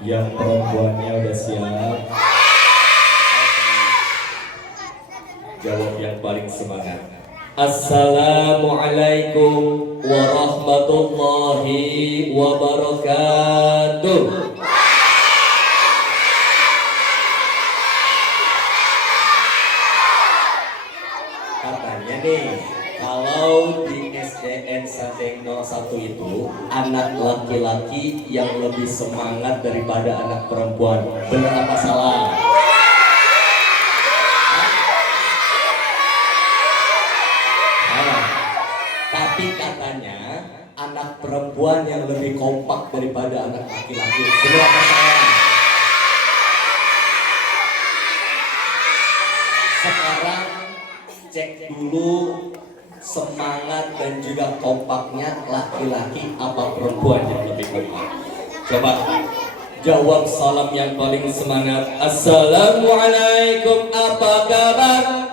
Yang perempuannya udah siap. Jawab yang paling semangat. Assalamualaikum warahmatullahi wabarakatuh. Katanya nih, kalau di SDN Sadeng 01 itu anak laki-laki yang lebih semangat daripada anak perempuan. Benar apa salah? Tapi katanya anak perempuan yang lebih kompak daripada anak laki-laki. Benar apa salah? Sekarang cek dulu semangat dan juga kompaknya laki-laki apa perempuan yang lebih kompak. Coba jawab salam yang paling semangat. Assalamualaikum, apa kabar?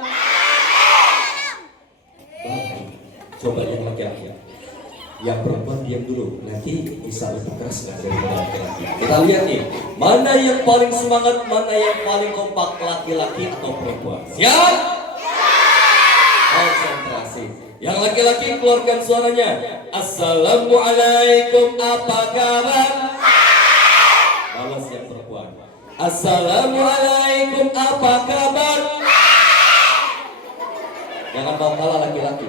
Baik. Coba yang laki-laki. Yang perempuan diam dulu, nanti bisa lebih keras nggak dari laki-laki. Kita lihat nih, mana yang paling semangat, mana yang paling kompak, laki-laki atau perempuan. Siap? Konsentrasi. Yang laki-laki keluarkan suaranya. Assalamualaikum, apa kabar? Balas yang perempuan. Assalamualaikum, apa kabar? Jangan mau kalah laki-laki.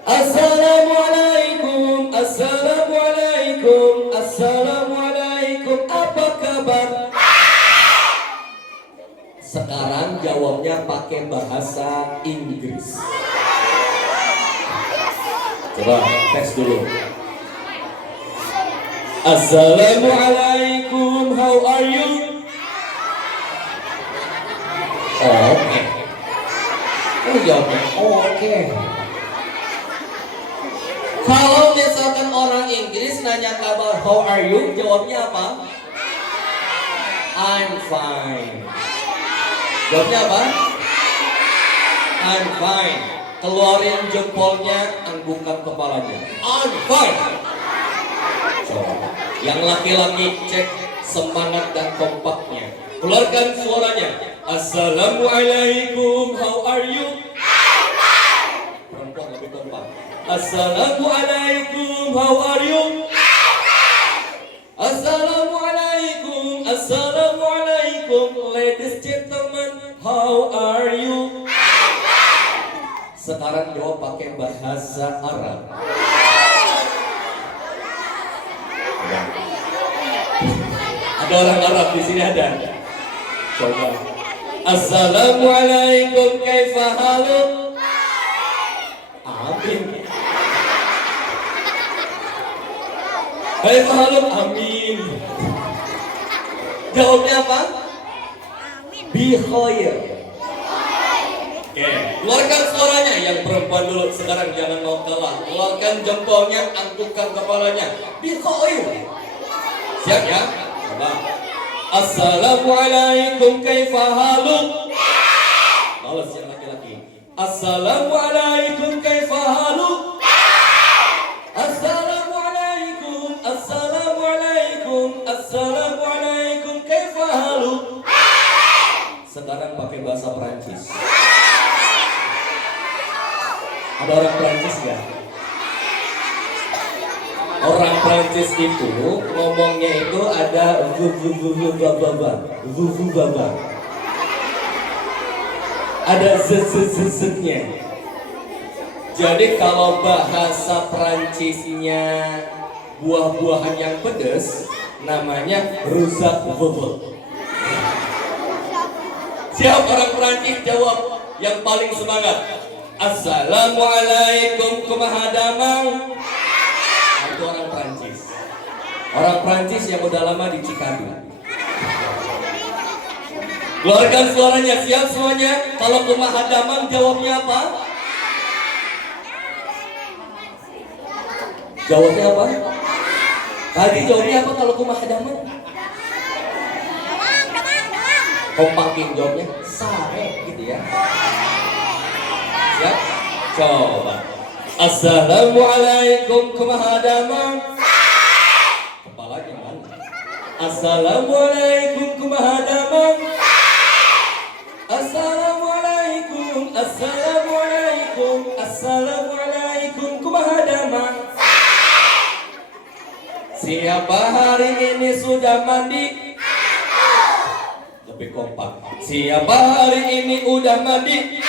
Assalamualaikum, assalamualaikum, assalamualaikum, apa kabar? Sekarang jawabnya pakai bahasa Inggris. Coba tes dulu. Assalamualaikum, how are you? Oke. Jawabnya oke. Kalau misalkan orang Inggris nanya kabar how are you, jawabnya apa? I'm fine. Jawabnya apa? I'm fine. Keluarin jempolnya, anggukkan kepalanya. I'm fine. Coba. Yang laki-laki cek semangat dan kompaknya. Keluarkan suaranya. Assalamualaikum, how are you? Perempuan lebih kompak. Assalamualaikum, how are you? Assalamualaikum, assalamualaikum, ladies gentlemen, how are you? Sekarang jawab pakai bahasa Arab. Ada orang Arab di sini ada. Coba. Assalamualaikum, kaifa haluk? Amin. Kaifa haluk? Amin. Jawabnya apa? Bi khair. Oke, keluarkan suaranya. Yang perempuan dulu, sekarang jangan mau kalah. Keluarkan jempolnya, anggukkan kepalanya. Bi khair. Siap ya? Coba. Assalamualaikum, kaifa haluk? Balas yang laki-laki. Assalamualaikum, kaifa haluk? Assalamualaikum, assalamualaikum, assalamualaikum, kaifa haluk? Sekarang pakai bahasa Perancis. Ada orang Perancis nggak? Orang Prancis itu ngomongnya itu ada baba, ada nya. Jadi kalau bahasa Prancisnya buah-buahan yang pedas, namanya rusak bubuk. Siapa orang Prancis jawab yang paling semangat? Assalamualaikum, kumahadamang. Itu orang Prancis. Orang Prancis yang udah lama di Cikadu. Keluarkan suaranya, siap semuanya. Kalau kumahadamang jawabnya apa? Jawabnya apa? Tadi jawabnya apa kalau kumahadamang? Kompakin jawabnya, sare gitu ya. Siap? Coba. Assalamualaikum, kumahadamang. Kepalanya mana? Assalamualaikum kumaha damang. Assalamualaikum, assalamualaikum, assalamualaikum kumaha damang. Siapa hari ini sudah mandi? Lebih kompak. Siapa hari ini udah mandi?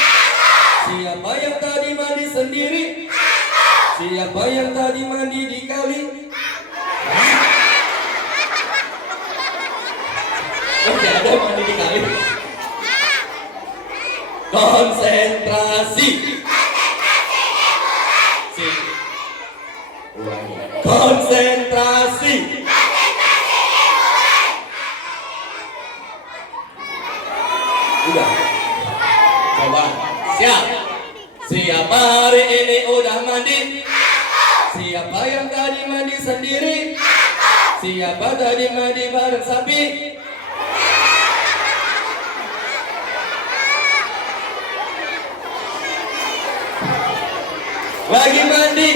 Siapa yang tadi mandi sendiri? Siapa yang tadi mandi di kali? Oke, ada mandi di kali. Konsentrasi. Ulangi. Konsentrasi. Udah. Coba. Siap. Siapa hari ini udah mandi? Siapa yang tadi mandi sendiri? Siapa tadi mandi bareng sapi? Lagi mandi.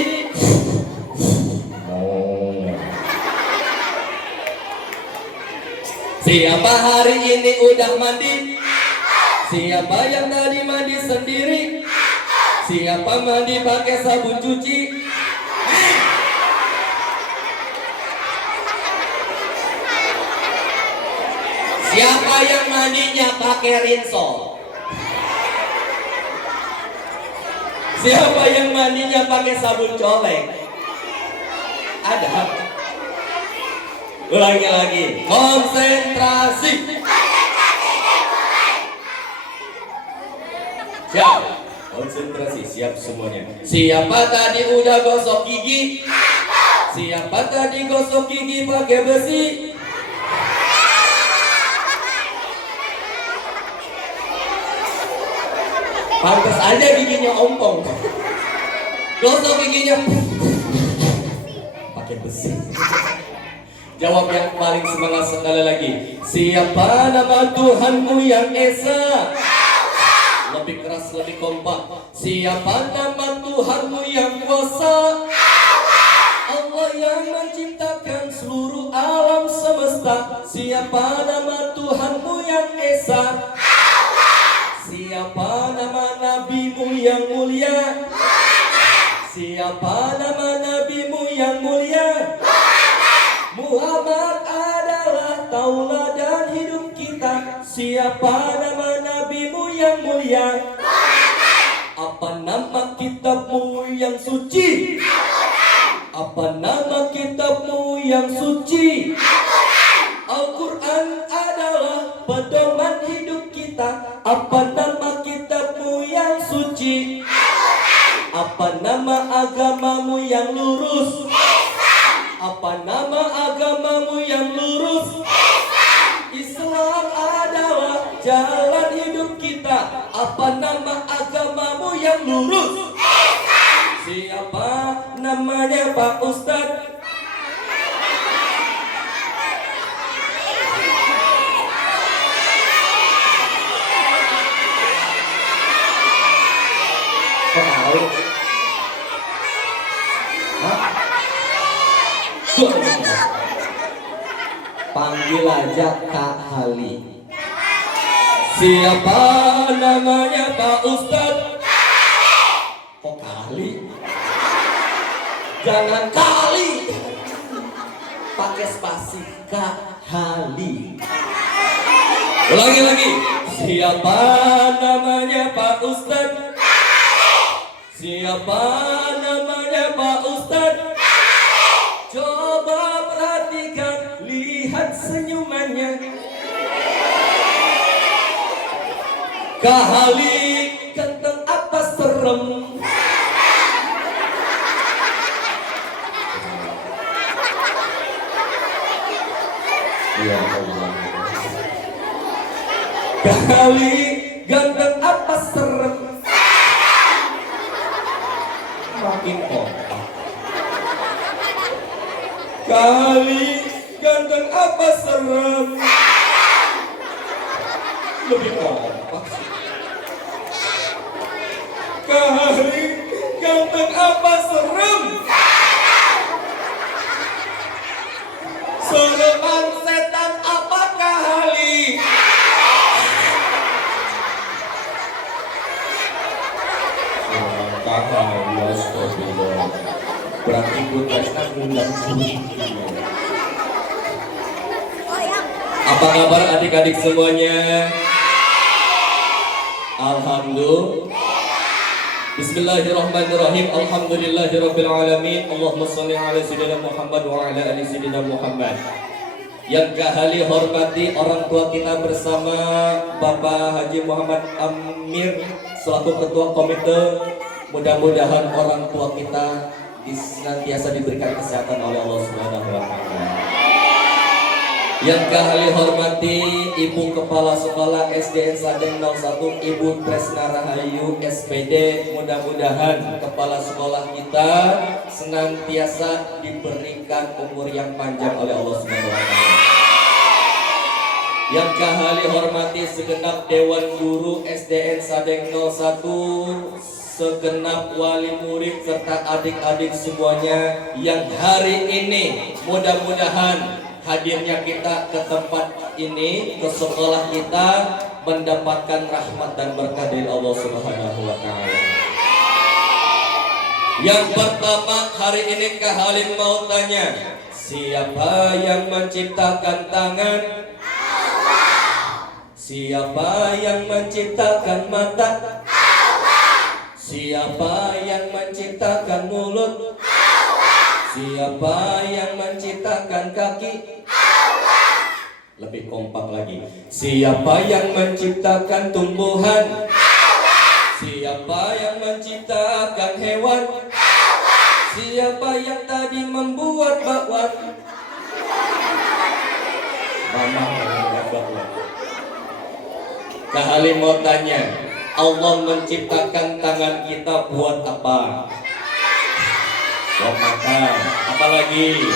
Siapa hari ini udah mandi? Siapa yang tadi mandi sendiri? Siapa mandi pakai sabun cuci? Siapa yang mandinya pakai rinso? Siapa yang mandinya pakai sabun colek? Ada. Ulangi lagi. Konsentrasi. Siap. Konsentrasi. Siap semuanya. Siapa tadi udah gosok gigi? Siapa tadi gosok gigi pakai besi? Pantas aja giginya ompong. Gosok giginya pakai besi. Jawab yang paling semangat sekali lagi. Siapa nama Tuhanmu yang Esa? Lebih keras, lebih kompak. Siapa nama Tuhanmu yang kuasa? Allah yang menciptakan seluruh alam semesta. Siapa nama Tuhanmu yang Esa? Siapa nama nabimu yang mulia? Siapa nama nabimu yang mulia? Muhammad adalah tauladan hidup kita. Siapa nama nabimu yang mulia? Apa nama kitabmu yang suci? Apa nama kitabmu yang suci? Al-Quran adalah pedoman hidup kita. Apa nama kitabmu yang suci? Apa nama agamamu yang lurus? Apa nama agamamu yang lurus? Islam adalah jalan hidup kita. Apa nama agamamu yang lurus? Siapa namanya Pak Ustadz? Panggil aja Kak Hali. Siapa namanya Pak Ustadz? Kok Kali? Jangan Kali. Pakai spasi Kak Hali. Ulangi lagi. Siapa namanya Pak Ustadz? Siapa namanya Pak Ustadz? Coba perhatikan, lihat senyumannya. Kahali ganteng apa serem? Kahali ganteng apa serem? Makin kompak. Kali ganteng apa serem? Lebih kompak. Kali ganteng apa serem? Sereman setan. Apa kabar adik-adik semuanya? Alhamdulillah. Bismillahirrahmanirrahim. Alhamdulillahirabbil alamin. Allahumma shalli ala sayyidina Muhammad wa ala ali sayyidina Muhammad. Yang kali hormati orang tua kita bersama Bapak Haji Muhammad Amir selaku ketua komite. Mudah-mudahan orang tua kita senantiasa diberikan kesehatan oleh Allah Subhanahu wa taala. Yang kali hormati Ibu Kepala Sekolah SDN Sadeng 01 Ibu Tresna Rahayu SPD, mudah-mudahan kepala sekolah kita senantiasa diberikan umur yang panjang oleh Allah Subhanahu wa taala. Yang kali hormati segenap Dewan Guru SDN Sadeng 01, segenap wali murid serta adik-adik semuanya yang hari ini mudah-mudahan hadirnya kita ke tempat ini, ke sekolah kita mendapatkan rahmat dan berkah dari Allah Subhanahu wa taala. Yang pertama hari ini Kak Halim mau tanya, siapa yang menciptakan tangan? Allah. Siapa yang menciptakan mata? Allah. Siapa yang menciptakan mulut? Siapa yang menciptakan kaki? Allah. Lebih kompak lagi. Siapa yang menciptakan tumbuhan? Allah. Siapa yang menciptakan hewan? Allah. Siapa yang tadi membuat bakwan? Mama membuat bakwan. Kak Halim mau tanya, Allah menciptakan tangan kita buat apa? Buat makan, apalagi?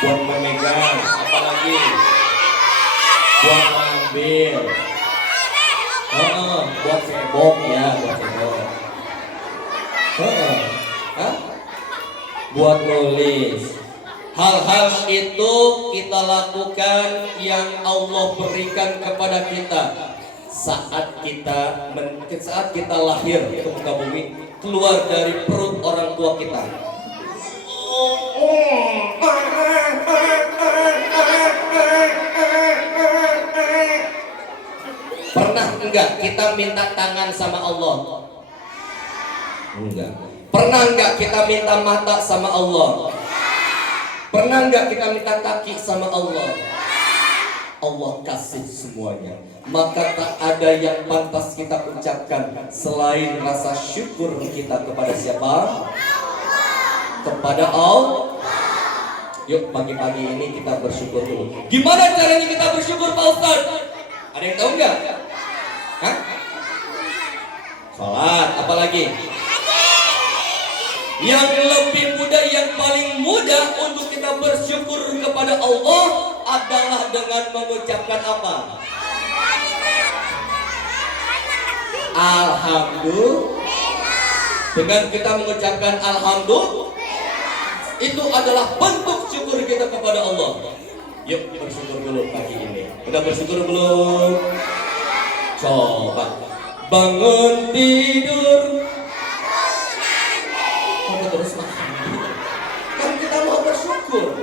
Buat memegang, apalagi? Buat mengambil. Buat cebok ya, buat cebok. Buat nulis. Hal-hal itu kita lakukan yang Allah berikan kepada kita. Saat kita lahir ke muka bumi, keluar dari perut orang tua kita. Pernah enggak kita minta tangan sama Allah? Enggak. Pernah enggak kita minta mata sama Allah? Pernah enggak kita minta kaki sama Allah? Allah kasih semuanya. Maka tak ada yang pantas kita ucapkan selain rasa syukur kita kepada siapa? Kepada Allah. Yuk pagi-pagi ini kita bersyukur dulu. Gimana caranya kita bersyukur Pak Ustaz? Ada yang tahu enggak? Hah? Salat, apalagi? Yang lebih mudah, yang paling mudah untuk kita bersyukur kepada Allah adalah dengan mengucapkan apa? Alhamdulillah. Dengan kita mengucapkan alhamdulillah, itu adalah bentuk syukur kita kepada Allah. Yuk bersyukur dulu pagi ini. Udah bersyukur belum? Coba bangun tidur. Terus kan kita mau bersyukur.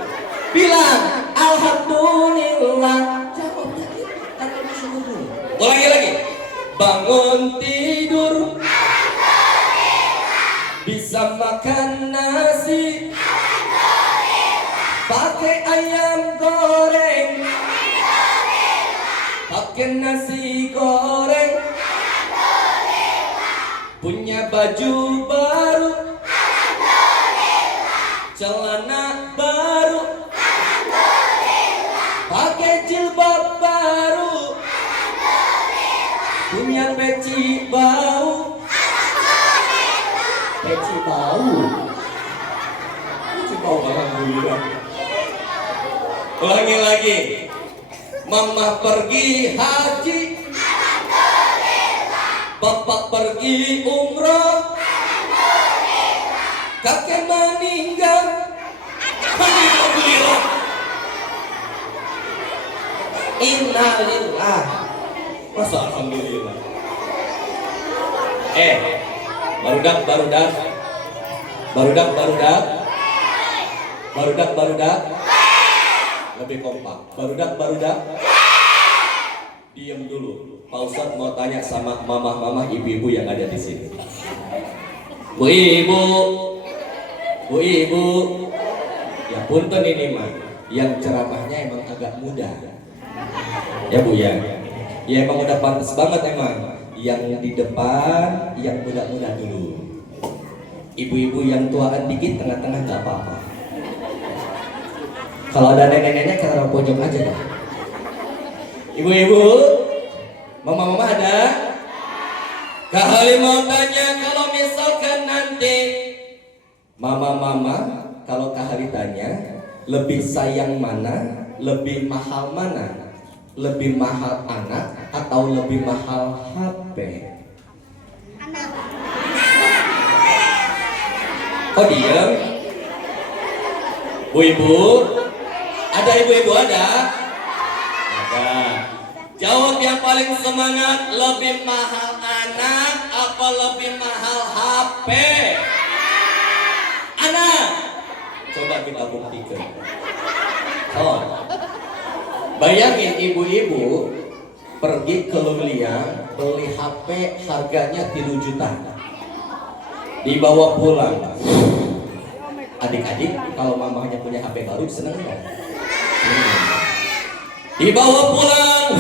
Bilang alhamdulillah. Jawabnya kita bersyukur dulu. Ulangi lagi. Bangun tidur, bisa makan nasi, pakai ayam goreng, pakai nasi goreng, punya baju baru, celana baru, pakai jilbab baru, punya peci bau. Peci bau. Peci bau alhamdulillah. Ulangi lagi. Mama pergi haji. Bapak pergi umroh. Kakek meninggal. Alhamdulillah. Innalillah. Masa alhamdulillah. Barudak. lebih kompak. Barudak. Diam dulu. Pak Ustadz mau tanya sama mama-mama, ibu-ibu yang ada di sini. Bu ibu, ya punten ini mah, yang ceramahnya emang agak muda. Ya Bu ya, ya emang udah pantas banget emang. Yang di depan, yang muda-muda dulu. Ibu-ibu yang tuaan dikit, tengah-tengah nggak apa-apa. Kalau ada nenek-nenek, taruh pojok aja dah. Ibu-ibu, mama-mama ada? Kak Halim mau tanya, kalau misalkan nanti mama-mama, kalau Kak Halim tanya, lebih sayang mana, lebih mahal mana? Lebih mahal anak atau lebih mahal HP? Anak. Kok diam? Bu ibu, ada ibu-ibu ada? Ada. Jawab yang paling semangat, lebih mahal anak apa lebih mahal HP? Anak. Coba kita buktikan. Oh. Bayangin ibu-ibu pergi ke Lulia beli HP harganya 3 juta. Dibawa pulang. Adik-adik kalau mamanya punya HP baru seneng nggak? Dibawa pulang.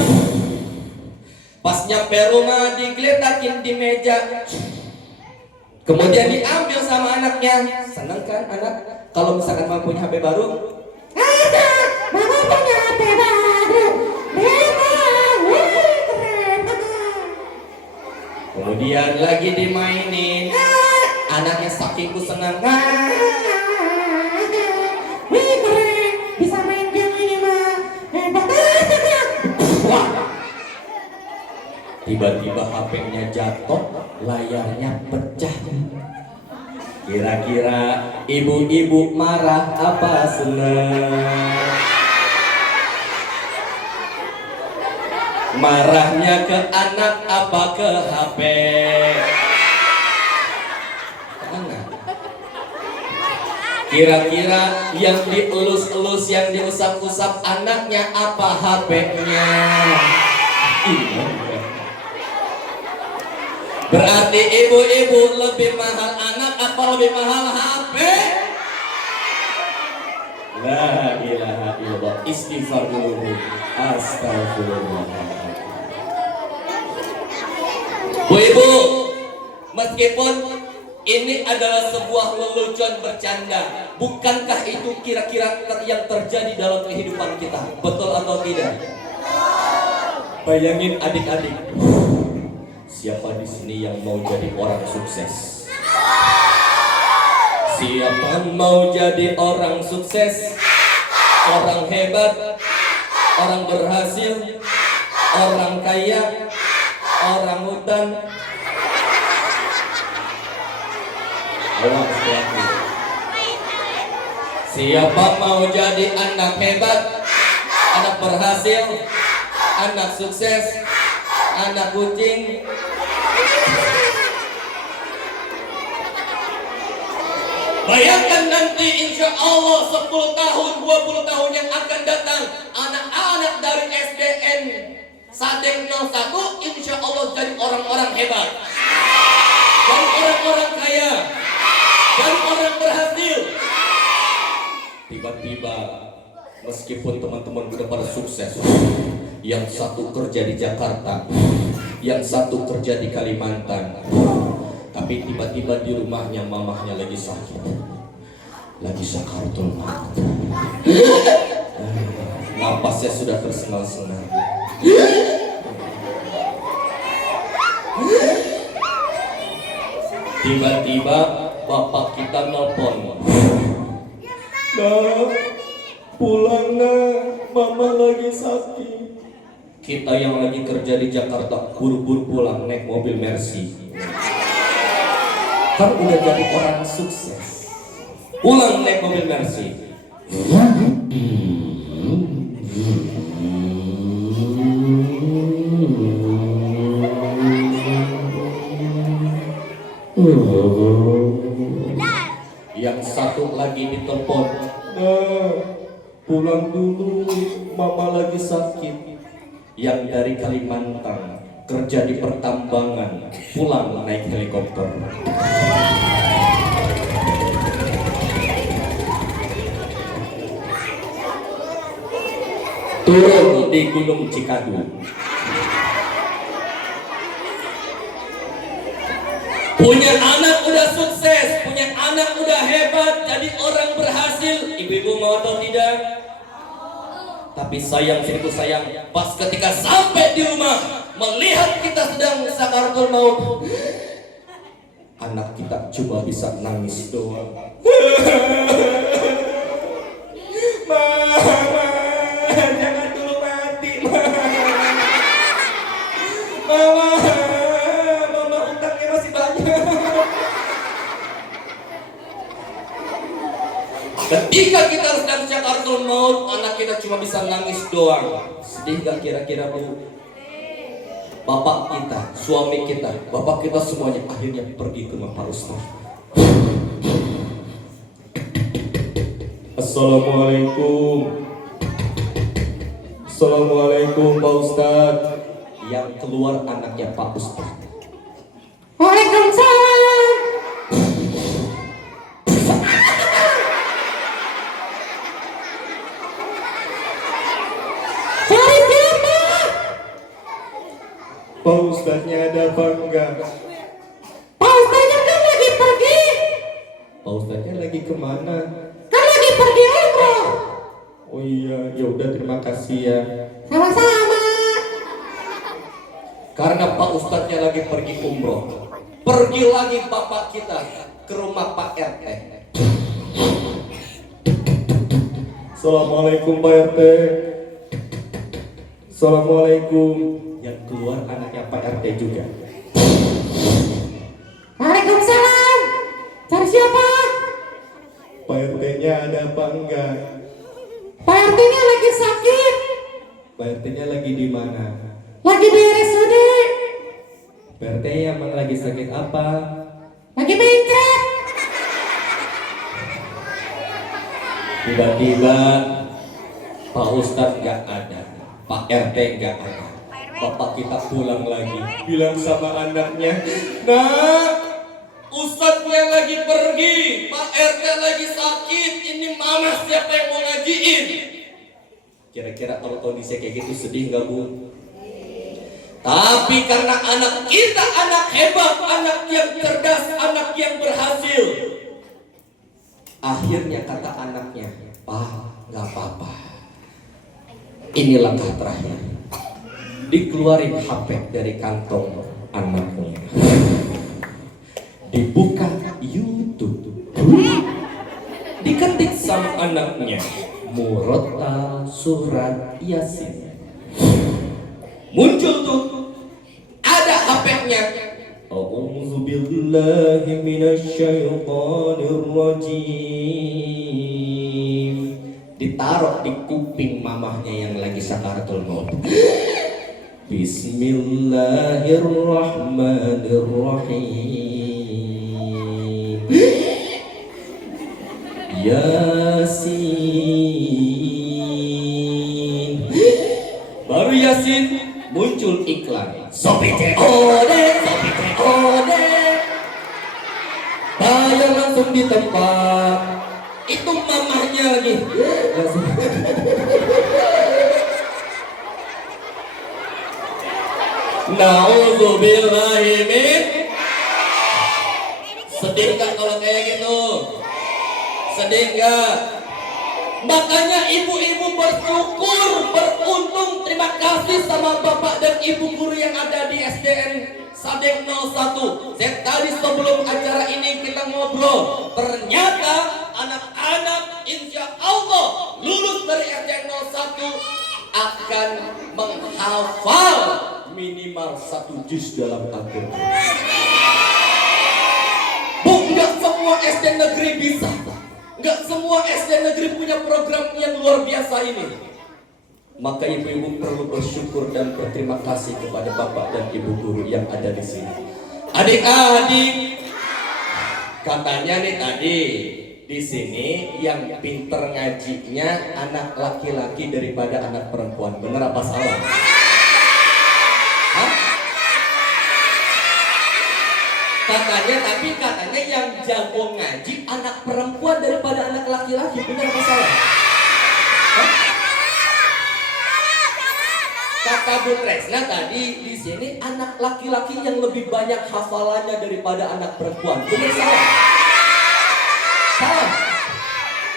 Pas nyampe rumah digeletakin di meja. Kemudian diambil sama anaknya. Seneng kan anak? Kalau misalkan mama punya HP baru? Mama punya HP baru. Kemudian lagi dimainin. Anaknya saking senang. Wih keren, bisa main game ini mah. Wah. Tiba-tiba HP-nya jatuh, layarnya pecah. Kira-kira ibu-ibu marah apa senang? Marahnya ke anak apa ke HP? Kira-kira yang dielus-elus, yang diusap-usap anaknya apa HP-nya? Berarti ibu-ibu lebih mahal anak apa lebih mahal HP? La ilaha illallah. Istighfar dulu. Astagfirullah. Bu ibu, meskipun ini adalah sebuah lelucon bercanda, bukankah itu kira-kira yang terjadi dalam kehidupan kita? Betul atau tidak? Bayangin adik-adik, siapa di sini yang mau jadi orang sukses? Siapa mau jadi orang sukses? Orang hebat, orang berhasil, orang kaya, orang hutan. Siapa mau jadi anak hebat, anak berhasil, anak sukses, anak kucing? Bayangkan nanti insya Allah 10 tahun, 20 tahun yang akan datang, anak-anak dari SDN Sadeng 01 insya Allah jadi orang-orang hebat, dan orang-orang kaya, dan orang berhasil. Tiba-tiba meskipun teman-teman udah pada sukses, yang satu kerja di Jakarta, yang satu kerja di Kalimantan, tapi tiba-tiba di rumahnya mamahnya lagi sakit, lagi sakaratul maut. Napasnya sudah tersengal-sengal. Tiba-tiba bapak kita nelpon. Nah, pulang nah, mama lagi sakit. Kita yang lagi kerja di Jakarta buru-buru pulang naik mobil Mercy. Kan udah jadi orang sukses, pulang naik mobil Mercy. Yang satu lagi ditelepon. Nah, pulang dulu, mama lagi sakit. Yang dari Kalimantan kerja di pertambangan, pulang naik helikopter. Turun di Gunung Cikadu. Punya anak udah sukses, punya anak udah hebat, jadi orang berhasil. Ibu-ibu mau atau tidak? Tapi sayang itu sayang, pas ketika sampai di rumah melihat kita sedang sakaratul maut, anak kita cuma bisa nangis doang. Mama, jangan dulu mati, Mama, Mama utangnya masih banyak. Ketika kita sedang sakaratul maut, anak kita cuma bisa nangis doang. Sedih gak kira-kira Bu? Bapak kita, suami kita, bapak kita semuanya akhirnya pergi ke rumah Pak Ustaz. Assalamualaikum. Assalamualaikum Pak Ustaz. Yang keluar anaknya Pak Ustaz. Waalaikumsalam. Cari siapa? Pak Ustaznya ada apa enggak? Pak Ustaznya kan lagi pergi. Pak Ustaznya lagi kemana? Kan lagi pergi umroh. Oh iya, ya udah terima kasih ya. Sama-sama. Karena Pak Ustadznya lagi pergi umroh, pergi lagi bapak kita ke rumah Pak RT. Assalamualaikum Pak RT. Assalamualaikum. Yang keluar anaknya Pak RT juga. Waalaikumsalam. Cari siapa? Pak RT-nya ada apa enggak? Pak RT-nya lagi sakit. Pak RT-nya lagi di mana? Lagi di RSUD. Pak RT emang lagi sakit apa? Lagi mingkret. Tiba-tiba Pak Ustadz nggak ada, Pak RT nggak ada. Bapak kita pulang lagi, bilang sama anaknya, "Nak, Ustadznya lagi pergi, Pak RT lagi sakit, ini mama siapa yang mau ngajiin?" Kira-kira kalau kondisi kayak gitu sedih nggak Bu? Tapi karena anak kita anak hebat, anak yang cerdas, anak yang berhasil, akhirnya kata anaknya, "Pak, nggak apa-apa. Ini langkah terakhir." Dikeluarin HP dari kantong anaknya, dibuka YouTube, diketik sama anaknya Murotal Surat Yasin. Muncul tuh, ada HP-nya. A'udzubillahi minasyaitonir rajim. Ditaruh di kuping mamahnya yang lagi sakaratul maut. Bismillahirrahmanirrahim. Yasin. Baru Yasin muncul iklan. Sopi ode, bayar langsung di tempat. Itu mamahnya lagi. Langsung. Nauzubillahi min. Sedih gak kalau kayak gitu? Sedih gak? Makanya ibu-ibu bersyukur, beruntung, terima kasih sama bapak dan ibu guru yang ada di SDN Sadek 01. Tadi sebelum acara ini kita ngobrol, ternyata anak-anak insya Allah lulus dari SDN 01 akan menghafal minimal 1 juz dalam Al-Quran. Bu, nggak semua SD negeri bisa. Nggak semua SD negeri punya program yang luar biasa ini. Maka ibu-ibu perlu bersyukur dan berterima kasih kepada bapak dan ibu guru yang ada di sini. Adik-adik, katanya nih tadi Di sini yang pinter ngajinya anak laki-laki daripada anak perempuan. Bener apa salah? Hah? Katanya yang jago ngaji anak perempuan daripada anak laki-laki. Bener apa salah? Hah? Kata Bu Tresna tadi di sini anak laki-laki yang lebih banyak hafalannya daripada anak perempuan. Bener salah? Salah.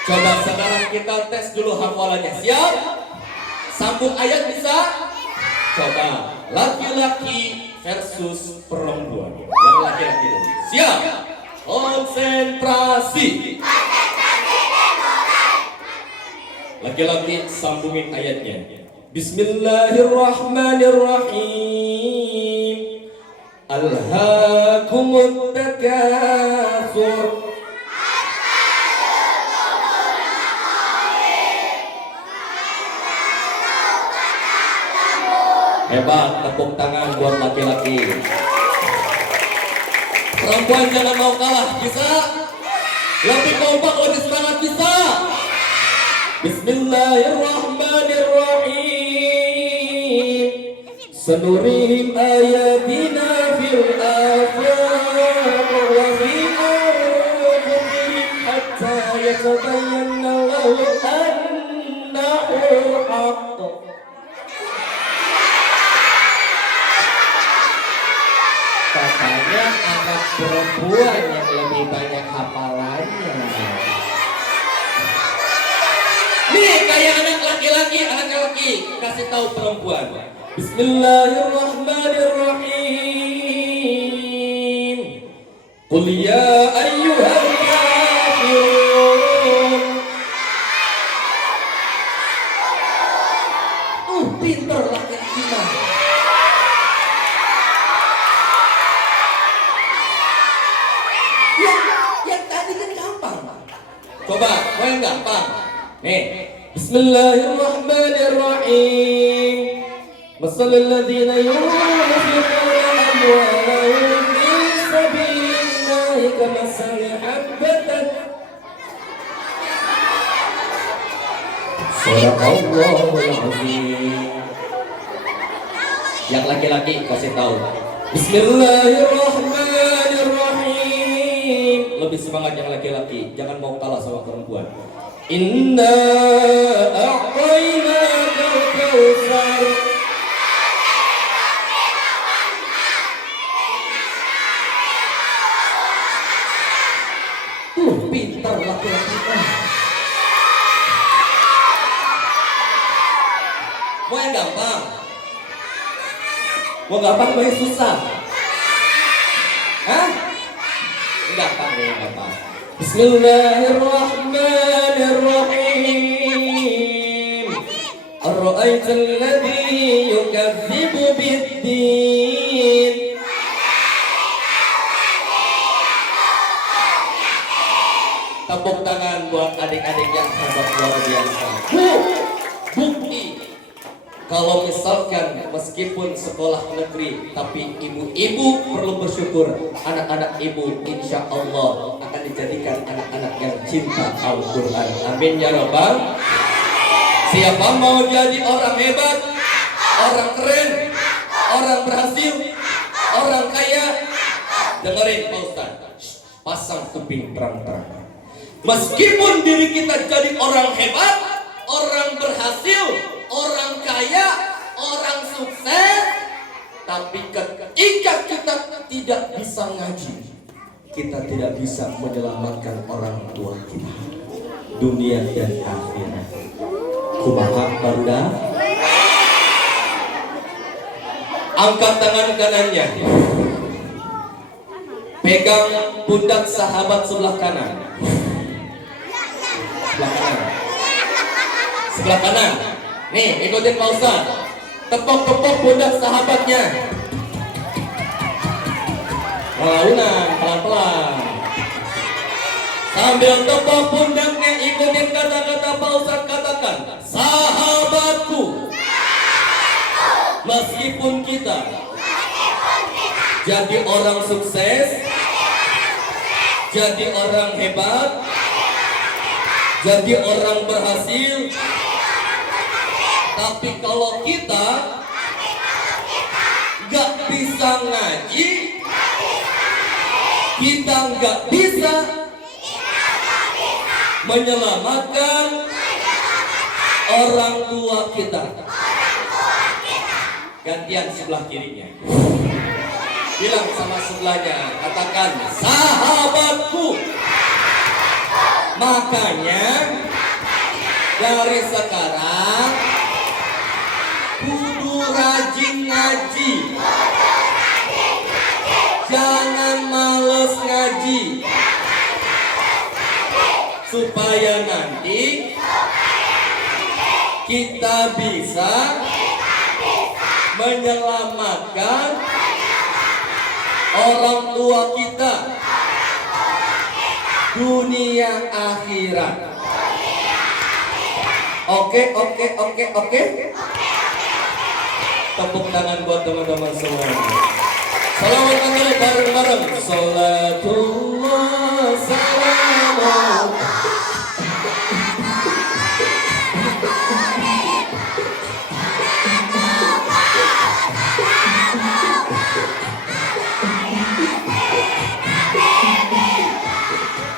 Coba sekarang kita tes dulu hafalannya. Siap? Sambung ayat bisa? Coba laki-laki versus perempuan. Yang laki-laki dulu. Siap? Konsentrasi. Laki-laki sambungin ayatnya. Bismillahirrahmanirrahim. Alhaakumut takatsur. Hebat, tepuk tangan buat laki-laki. Perempuan jangan mau kalah, bisa? Lebih kompak, lebih semangat, bisa? Bismillahirrahmanirrahim. Sanurihim ayatina fil afaq wa fi anfusihim hatta yatabayyana lahum annahu al-haqq. Katanya anak perempuan yang lebih banyak hafalannya. Nih kayak anak laki-laki kasih tahu perempuan. Bismillahirrahmanirrahim. Qul ya ayyuhal kafirun. Pintar laki-laki mah. Yang tadi kan gampang. Coba, kau yang gampang. Nih, Bismillahirrahmanirrahim. Masalul ladzina yunfiquna amwalahum fi sabilillahi kamathali habbatin. Shadaqallahul azim. Yang laki-laki kasih tahu. Bismillahirrahmanirrahim. Lebih semangat yang laki-laki, jangan mau kalah sama perempuan. Inna a'tainaka al-kautsar. Pintar laki-laki. Mau yang gampang? Mau gampang, mau yang susah? Hah? Gampang deh, gampang. Bismillahirrahmanirrahim. Ar-ra'aital ladzi yukadzibu bid-din. Tepuk tangan buat adik-adik yang hebat luar biasa. Bukti kalau misalkan meskipun sekolah negeri, tapi ibu-ibu perlu bersyukur. Anak-anak ibu insya Allah akan dijadikan anak-anak yang cinta Al-Quran. Amin ya Rabbal. Siapa mau jadi orang hebat, orang keren, orang berhasil, orang kaya, dengerin Pak Ustadz. Pasang kuping terang-terang. Meskipun diri kita jadi orang hebat, orang berhasil, orang kaya, orang sukses, tapi ketika kita tidak bisa ngaji, kita tidak bisa menyelamatkan orang tua kita, dunia dan akhirat. Kumaha Baruda? Angkat tangan kanannya, pegang pundak sahabat sebelah kanan. Sebelah kanan. Sebelah kanan. Nih, ikutin Pak Ustadz. Tepok-tepok pundak sahabatnya. Melaunan, pelan-pelan. Sambil tepok pundaknya, ikutin kata-kata Pak Ustadz katakan. Sahabatku. Meskipun kita jadi orang sukses, jadi orang hebat, Jadi orang berhasil. Tapi kalau kita gak bisa ngaji, kita gak bisa menyelamatkan orang tua kita. Gantian sebelah kirinya. Bilang sama sebelahnya, katakan, sahabatku. Makanya dari sekarang kudu rajin ngaji. Jangan males ngaji. Supaya nanti kita bisa menyelamatkan orang tua kita dunia akhirat. Oke. Tepuk tangan buat teman-teman semuanya. Salawat dulu bareng-bareng. Salatullah salam.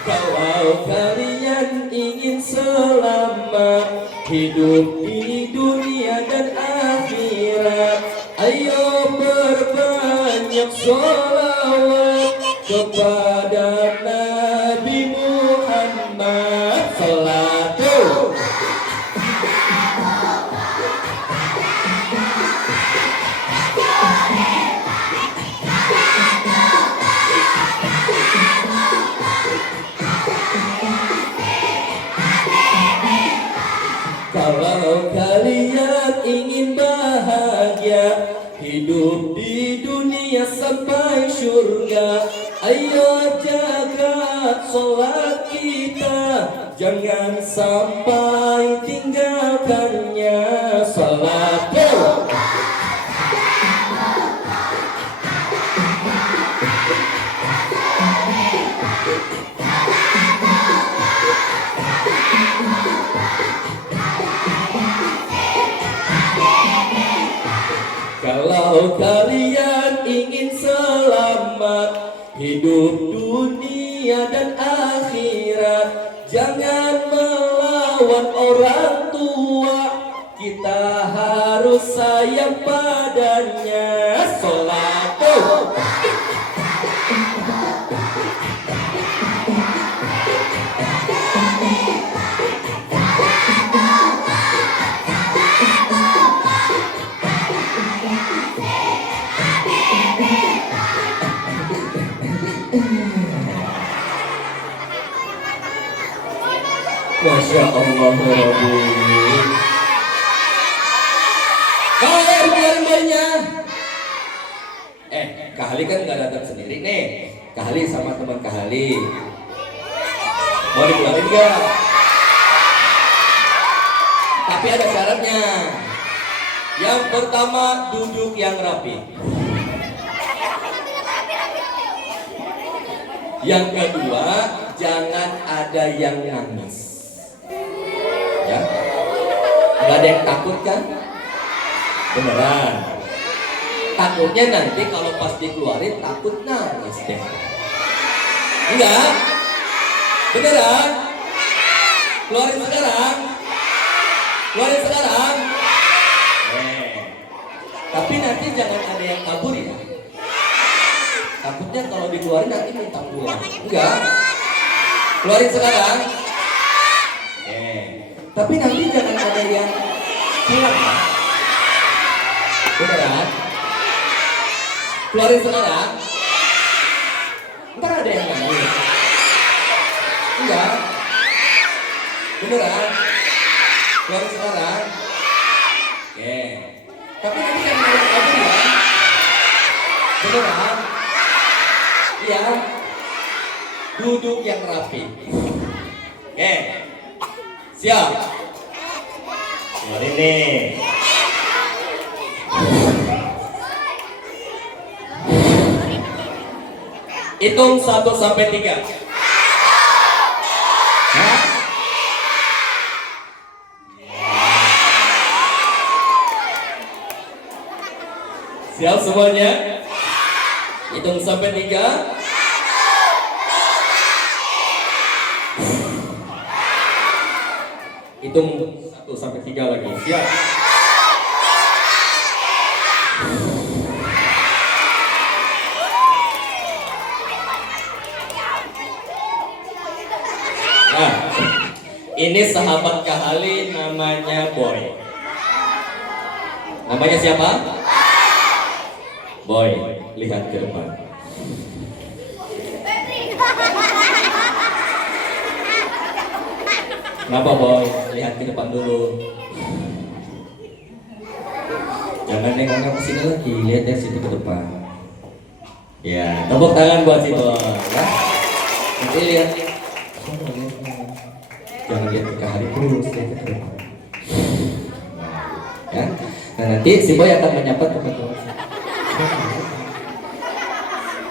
Kalau kalian ingin selamat hidup di dunia dan akhirat, ayo berbanyak sholawat kepada Nabi Muhammad. Salatu. Kalau kalian ingin bahagia hidup di dunia sampai surga, ayo jaga sholat kita, jangan sampai tinggalkannya. Salat. Kalau kalian ingin selamat hidup dunia dan akhirat, jangan melawan orang tua, kita harus sayang padanya. Salatu. Masya Allah Rabbi. Kalau bayi-bayinya Kak Hali kan nggak datang sendiri nih. Kak Hali sama teman Kak Hali. Mau dipulangin nggak? Tapi ada syaratnya. Yang pertama, duduk yang rapi. Yang kedua, jangan ada yang nangis. Ya, nggak ada yang takut kan? Beneran. Takutnya nanti kalau pas dikeluarin takut nangis deh. Enggak? Beneran? Keluarin sekarang? Keluarin sekarang? Tapi nanti jangan ada yang kabur ya. Takutnya kalau dikeluarin nanti minta pulang. Enggak? Keluarin sekarang? Tapi nanti jangan ada yang pulang ya. Beneran? Keluarin sekarang? Ntar ada yang nangis. Enggak? Beneran? Keluarin sekarang? Oke. Tapi nanti jangan ada yang kabur ya. Beneran? Iya. Duduk yang rapi. Oke. Siap. Keluarin nih. Hitung 1 sampai 3. Hah? Siap semuanya? Hitung sampai 3. Hitung 1 sampai 3 lagi. Siap. Nah, ini sahabat Kahali namanya Boy. Namanya siapa? Boy, lihat ke depan. Kenapa Boy? Lihat ke depan dulu. Jangan nengok ke sini lagi, lihat dari situ ke depan. Ya, tepuk tangan buat si Boy. Ya. Nanti lihat. Jangan lihat ke Kahali terus, lihat ke depan. Ya. Nah, nanti si Boy akan menyapa teman-teman.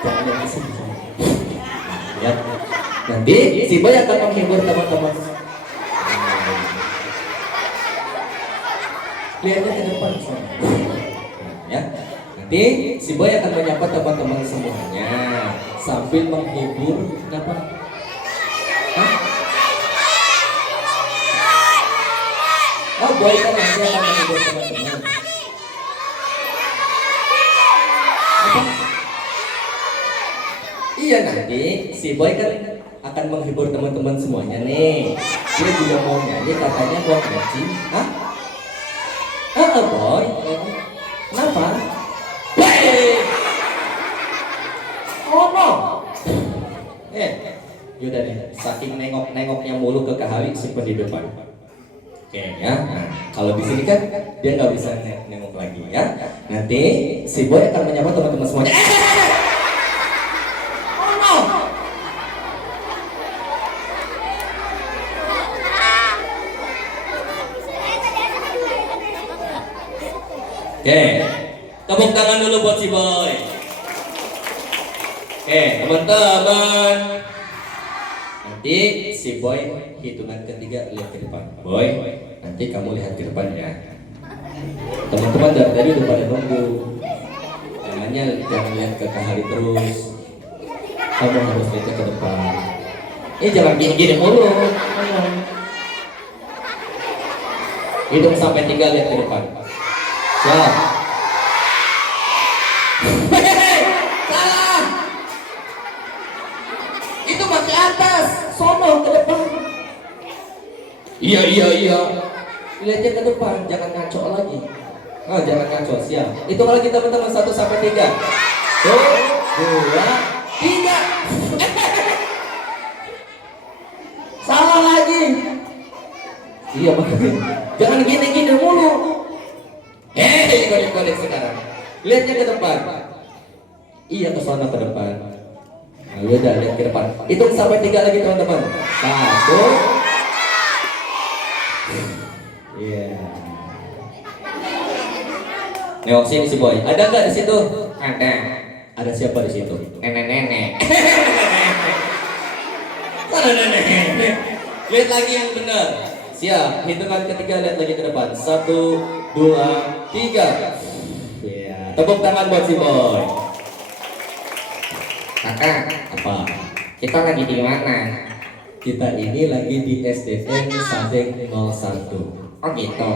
Jangan lihat ke sini. Ya. Nanti si Boy akan menghibur teman-teman. Lihatnya ke depan. Ya. Nanti si Boy akan menyapa teman-teman semuanya sambil menghibur. Kenapa? Hah? Oh, Boy kan nanti akan menghibur teman-teman. Apa? Iya, nanti si Boy kan akan menghibur teman-teman semuanya nih. Dia juga mau nyanyi, katanya mau nyanyi. Hah? Boy. Kenapa? Hey! Oh no. Yaudah deh, saking nengoknya mulu ke Kahali simpen di depan. Oke ya. Nah, kalau di sini kan dia nggak bisa nengok lagi ya. Nanti si Boy akan menyapa teman-teman semuanya. Oh no. Oke, tepuk tangan dulu buat si Boy. Oke, teman-teman. Nanti si Boy hitungan ketiga lihat ke depan. Boy, nanti kamu lihat ke depan ya. Teman-teman dari tadi udah pada nunggu. Jangan lihat ke Kahali terus. Kamu harus lihat ke depan. Jangan gini-gini mulu. Hitung sampai 3 lihat ke depan. Siap. Salah. Itu mah ke atas, sono ke depan. Iya. Lihatnya ke depan, jangan ngaco lagi. Oh, jangan ngaco, siap. Hitung lagi teman-teman 1 sampai 3. 1, 2, 3. Salah lagi. Iya makanya. Jangan gini-gini mulu. Balik sekarang. Lihatnya ke depan. Iya, ke sana ke depan. Nah, udah lihat ke depan. Hitung sampai 3 lagi teman-teman. 1. Iya. Nengok sini si Boy. Ada nggak di situ? Ada. Ada siapa di situ? Nenek-nenek. Sana nenek. Lihat lagi yang benar. Siap. Hitungan ketiga lihat lagi ke depan. 1, 2, 3. Ya. Tepuk tangan buat si Boy. Kakak, Apa? kita lagi di mana? Kita ini lagi di SDN Sadeng 01. Oh gitu.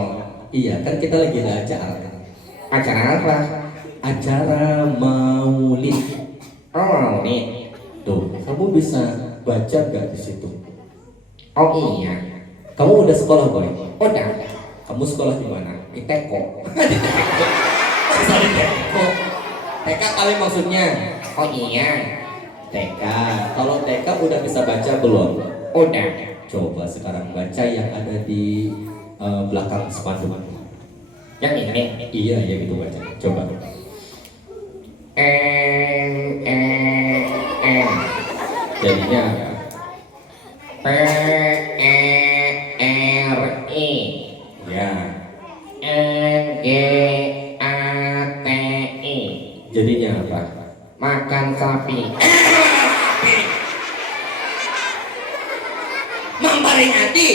Iya, kan kita lagi ada acara. Acara apa? Acara Maulid. Oh nih. Tuh, kamu bisa baca gak di situ? Oh iya. Kamu udah sekolah, Boy? Udah. Kamu sekolah di mana? Di Teko. Sorry, Teko. TK kali maksudnya. Oh iya. TK. Kalau TK udah bisa baca belum? Udah. Coba sekarang baca yang ada di belakang spanduk. Yang ini. Iya, ya gitu baca. Coba. Jadinya PERI ya. NGATI. Jadinya apa? Makan sapi. Memperingati.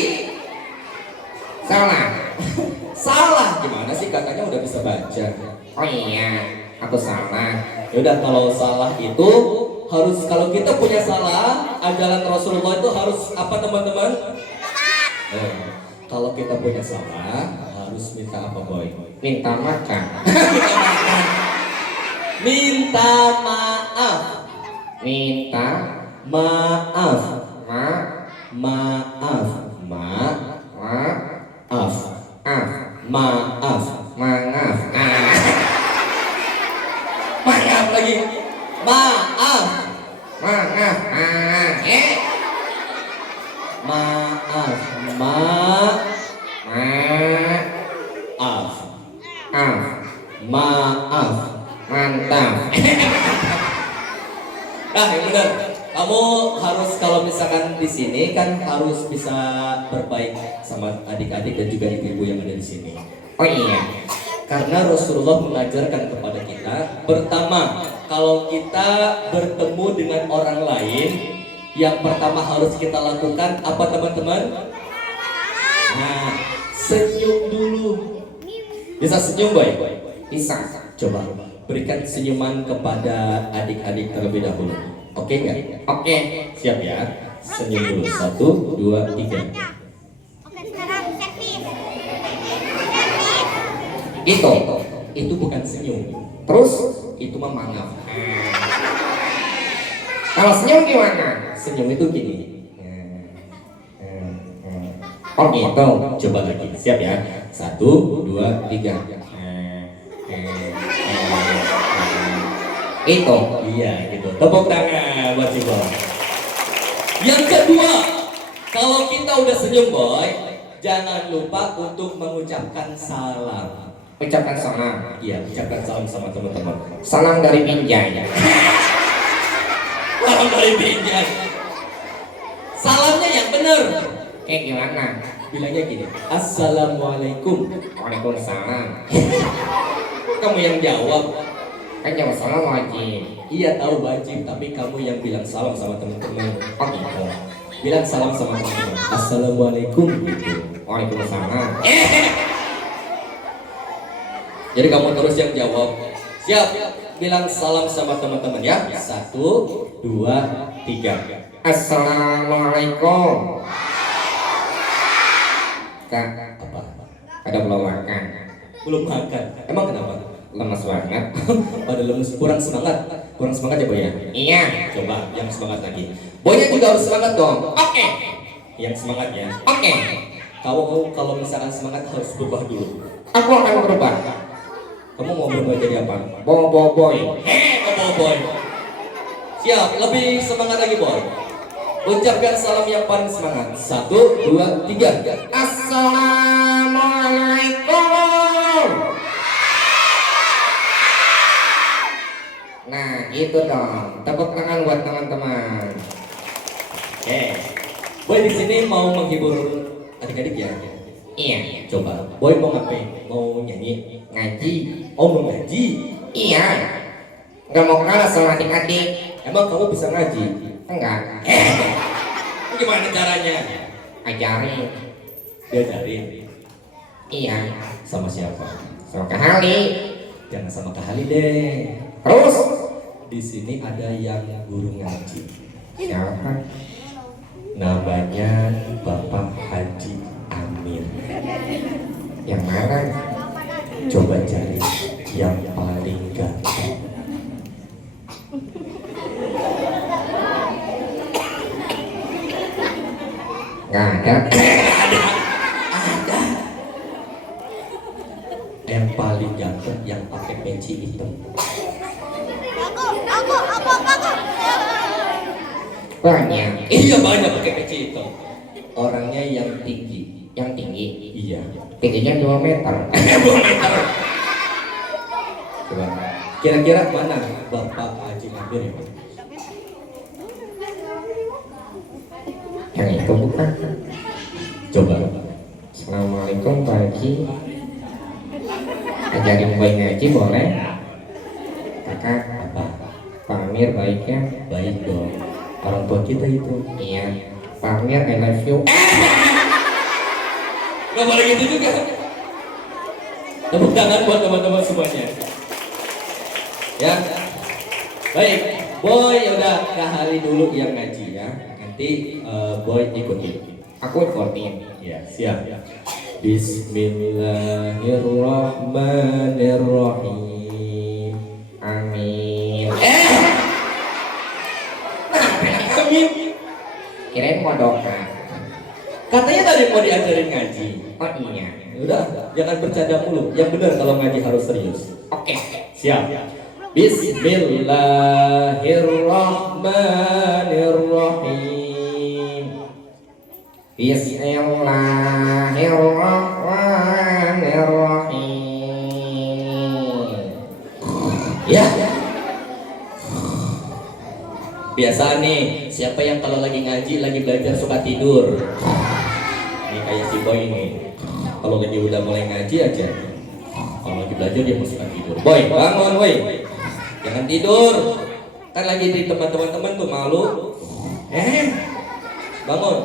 Salah. Salah. Gimana sih, katanya udah bisa baca. Oh iya. Aku salah. Yaudah, kalau salah itu harus, kalau kita punya salah, ajaran Rasulullah itu harus apa teman-teman? Kalau kita punya salah harus minta apa boy? Minta makan. Minta maaf. Minta Maaf. maaf. Maaf. Maaf. Maaf. Maaf. Maaf lagi. Maaf. Maaf. Maaf. Maaf. Mantap. Nah, yang benar. Kamu harus, kalau misalkan di sini kan harus bisa berbaik sama adik-adik dan juga ibu-ibu yang ada di sini. Oh iya. Karena Rasulullah mengajarkan kepada kita, pertama, kalau kita bertemu dengan orang lain, yang pertama harus kita lakukan apa teman-teman? Nah, senyum dulu. Bisa senyum boy? Bisa. Coba berikan senyuman kepada adik-adik terlebih dahulu. Oke nggak? Oke. Siap ya? Senyum dulu. 1, 2, 3. Oke, sekarang selfie. Itu bukan senyum. Terus Itu mah maaf. kalau senyum gimana? Senyum itu gini. Oh gitu. Coba lagi. Siap ya? 1, 2, 3. Itu. Iya gitu. Tepuk tangan buat si boy. Yang kedua, kalau kita udah senyum boy, jangan lupa untuk mengucapkan salam. Ucapkan salam. Iya, ucapkan salam sama teman-teman. Salam dari Binjai. Salam dari Binjai. Salamnya yang benar. Gimana? Bilangnya gini. Assalamualaikum. Waalaikumsalam. Kamu yang jawab. Kan jawab salam wajib. Iya tahu wajib, tapi kamu yang bilang salam sama teman-teman. Oh gitu. Bilang salam sama teman-teman. Assalamualaikum gitu. Waalaikumsalam. Jadi kamu terus yang jawab. Siap. Bilang salam sama teman-teman ya. 1, 2, 3. Assalamualaikum. Kak, Apa? ada belum makan? Belum makan. Emang kenapa? Lemes banget. Pada lemes, kurang semangat. Kurang semangat ya boy ya. Iya. Coba yang semangat lagi. Boynya juga harus semangat dong. Oke. Yang semangat ya. Oke. Kamu kalau misalkan semangat harus berubah dulu. Aku akan berubah. Kamu mau berubah jadi apa? Bobo boy. Oh boy. Siap, lebih semangat lagi boy. Ucapkan salam yang paling semangat. 1, 2, 3. Assalamualaikum. Nah, itu dong. Tepuk tangan buat teman-teman. Oke. Boy di sini mau menghibur adik-adik ya. Iya. Coba. Boy mau ngapain? Mau nyanyi? Ngaji. Oh mau ngaji? Iya. Gak mau kalah sama adik-adik. Emang kamu bisa ngaji? Enggak. Gimana caranya? Ajarin. Diajarin. Iya. Sama siapa? Sama Kak Hali. Jangan sama Kak Hali deh. Terus Di sini ada yang guru ngaji. siapa? Namanya Bapak Haji Amin. Yang mana? Coba cari yang paling ganteng. Nggak ada. Yang paling ganteng yang pakai peci hitam. Aku. Banyak. Iya banyak pakai peci hitam. Orangnya yang tinggi. Yang tinggi. Iya. Tingginya 2 meter. 2 meter. Coba. Kira-kira mana Bapak Haji Amin ya? Yang itu bukan. Coba. Assalamualaikum Pak Haji. Ajarin boy ngaji boleh? Kakak, Apa? Pak Amir baiknya. Baik dong. Orang tua kita itu. Iya. Pak Amir I love you. Gak boleh gitu juga. Tepuk tangan buat teman-teman semuanya. Ya. Baik, Boy udah Kak dulu yang ngaji ya. Nanti Boy ikutin. Aku ikutin. Ya, siap. Bismillahirrahmanirrahim. Amin. Amin. Kirain mau doa. Katanya tadi mau diajarin ngaji. Oh iya. Udah, jangan bercanda mulu. Yang benar kalau ngaji harus serius. Oke. Siap. Bismillahirrahmanirrahim. Bismillahirrahmanirrahim. Ya. Biasa nih, siapa yang kalau lagi ngaji, lagi belajar suka tidur? Ini kayak si Boy ini. Kalau lagi udah mulai ngaji aja, kalau lagi belajar dia mau suka tidur. Boy, bangun, boy. Jangan tidur. Kan lagi di tempat teman-teman tuh malu. Bangun.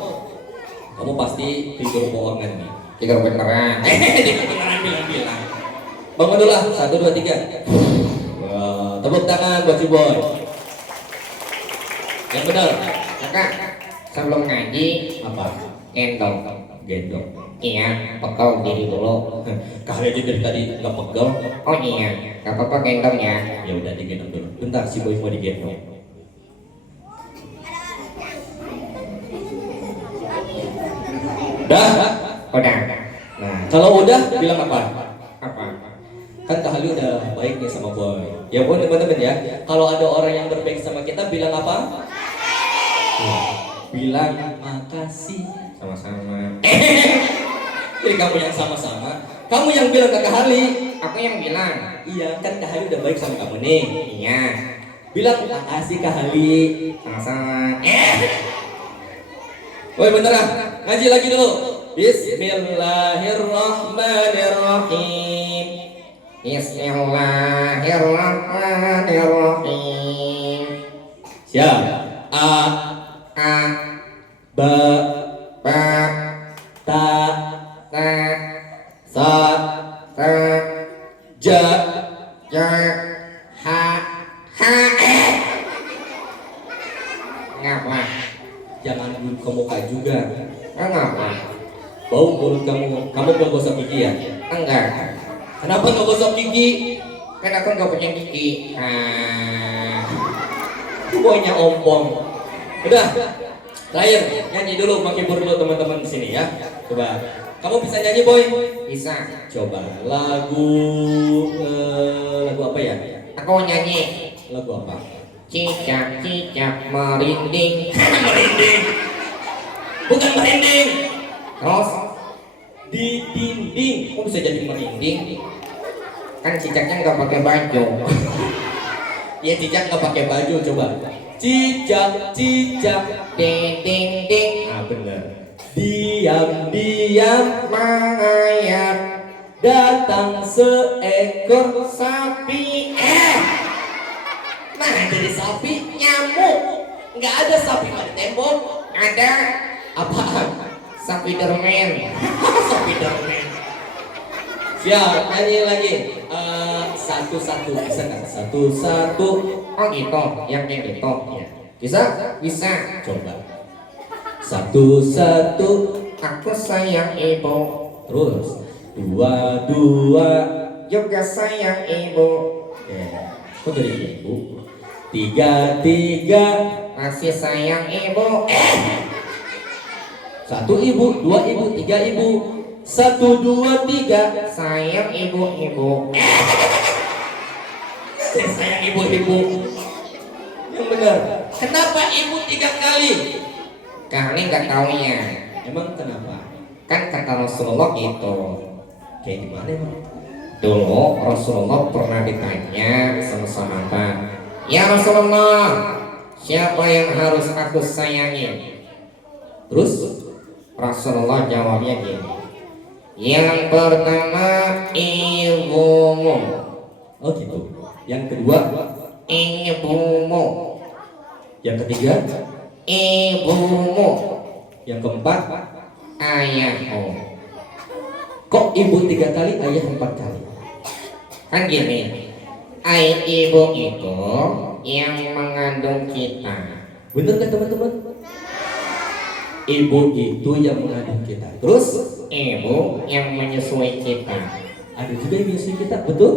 Kamu pasti tidur bohongan nih. Tidur beneran. Tidur beneran bilang-bilang. Bangun dulu lah, 1, 2, 3. Wah, tepuk tangan buat si Boy. Yang benar. Kakak, sebelum ngaji Apa? gendong. Gendong. Iya, pegel diri dulu. Kali aja dari tadi nggak pegel. Oh iya, gak apa-apa gendong ya. Ya udah digendong dulu. Bentar si Boy mau digendong. Udah? Udah. Nah, kalau udah bilang apa? Apa? Kan Kak Ali udah baik nih sama Boy. Ya Boy teman-teman ya. Kalau ada orang yang berbaik sama kita bilang apa? Bilang makasih. Sama-sama. Jadi kamu yang sama-sama. Kamu yang bilang ke Kak Ali. Aku yang bilang. Iya, kan Kak Ali udah baik sama kamu nih. Iya. Bilang makasih Kak Ali. Sama-sama. Woi beneran, ngaji lagi dulu. Bismillahirrahmanirrahim. Bismillahirrahmanirrahim. Siap. A, A, ba, ba, ta, ta, sa, ta, ja. ja, ha, ha, Ngapa? Jangan ke muka juga. Ngapa? Bau mulut kamu. Kamu mau gosok gigi ya? Enggak. Kenapa nggak gosok gigi? Kan aku nggak punya gigi. Boynya ompong. Udah. Terakhir, nyanyi dulu, menghibur dulu teman-teman di sini ya. Coba. Kamu bisa nyanyi, Boy? Bisa. Coba lagu apa ya? Aku mau nyanyi. Lagu apa? Cicak cicak merinding. Merinding. Bukan merinding. Terus Di dinding. Kok bisa jadi merinding? kan cicaknya nggak pakai baju. Ya cicak nggak pakai baju, coba. Cicak, cicak. Ding ding ding. Ah bener. Diam, diam. Mengayap Datang seekor sapi. Mana jadi sapi? Nyamuk. Nggak ada sapi pada tembok. Ada Apaan? sapi dermen. Spiderman. Siap, nyanyi lagi. Satu-satu, bisa nggak? Satu-satu. Oh gitu, yang kayak gitu. Ya. Bisa? Bisa. Coba. Satu-satu. Aku sayang ibu, Terus. Dua-dua. juga sayang ibu. Oke. Kok jadi ibu? Tiga-tiga. Masih sayang ibu. Satu ibu, dua ibu, tiga ibu. 1, 2, 3. Sayang ibu-ibu. Sayang ibu-ibu. Yang benar. Kenapa ibu 3 kali? Kali nggak taunya. Emang kenapa? Kan kata Rasulullah gitu. Kayak gimana emang? Dulu Rasulullah pernah ditanya sama sahabat, ya Rasulullah, siapa yang harus aku sayangi? Terus? Rasulullah jawabnya gini, yang pertama ibumu. Oh gitu. Yang kedua? Ibumu. Yang ketiga? Ibumu. Yang keempat? Ayahmu. Kok ibu 3 kali, ayah 4 kali? Kan gini, Ai ibu itu yang mengandung kita. Bener gak teman-teman? Ibu itu yang mengandung kita. Terus Ibu yang menyusui kita. ada juga yang menyusui kita, betul?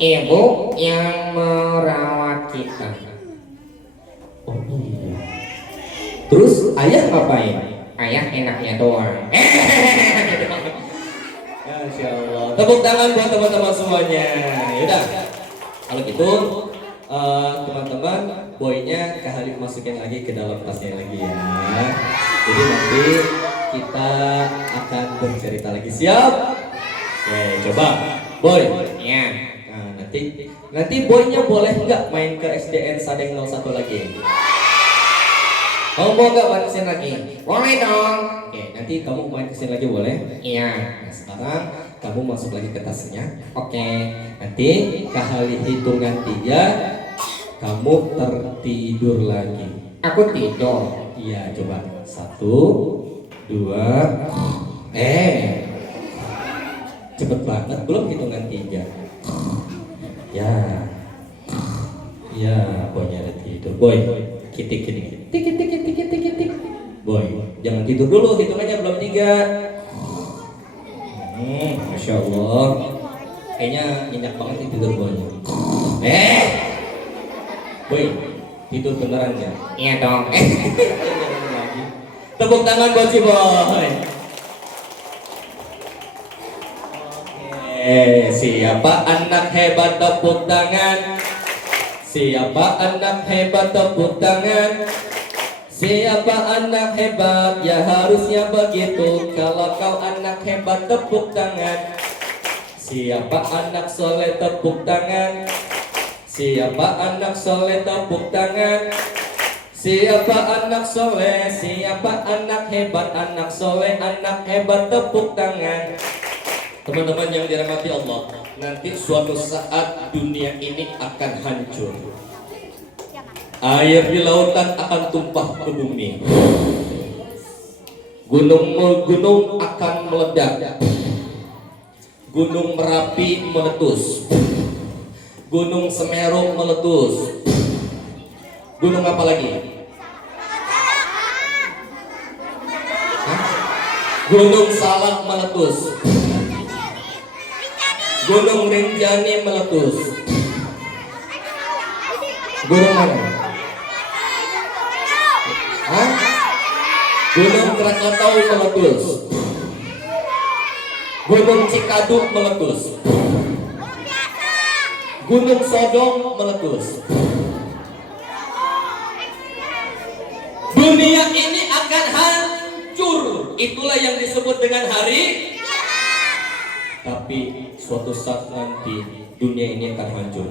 Ibu yang merawat kita. Oh iya. Terus ayah ngapain? Ayah enaknya doang. Masya Allah. Tepuk tangan buat teman-teman semuanya. Yaudah. Kalau gitu teman-teman, boynya Kak Halif masukin lagi ke dalam tasnya lagi ya. Jadi nanti kita akan bercerita lagi. Siap? Oke, coba. Boy. Ya. Nah, nanti boynya boleh nggak main ke SDN Sadeng 01 lagi? Kamu mau nggak main kesini lagi? Boleh dong. Oke, nanti kamu main kesini lagi boleh? Iya. Nah, sekarang kamu masuk lagi ke tasnya. Oke. Nanti kali hitungan 3 kamu tertidur lagi. Aku tidur. Iya, coba 1, 2. Cepet banget, belum hitungan 3. Ya. Ya, boynya ada tidur. Boy, kitik. Tik. Boy, jangan tidur dulu, hitungannya belum 3. Masya Allah. Kayaknya nyenyak banget nih tidur boynya. Boy, tidur beneran ya? Iya dong. Tepuk tangan buat si boy. Siapa anak hebat tepuk tangan? Siapa anak hebat tepuk tangan? Siapa anak hebat? Ya harusnya begitu. Kalau kau anak hebat tepuk tangan. Siapa anak soleh tepuk tangan? Siapa anak soleh tepuk tangan? Siapa anak soleh? Siapa anak hebat? Anak soleh, anak hebat tepuk tangan. Teman-teman yang dirahmati Allah, nanti suatu saat dunia ini akan hancur. Air di lautan akan tumpah ke bumi. Gunung akan meledak. Gunung Merapi meletus. Gunung Semeru meletus. Gunung apa lagi? Gunung Salak meletus. Gunung Rinjani meletus. Gunung mana? Gunung Krakatau meletus. Gunung Cikadut meletus. Gunung Sodong meletus. Dunia ini akan hancur. Itulah yang disebut dengan hari. Tapi suatu saat nanti dunia ini akan hancur.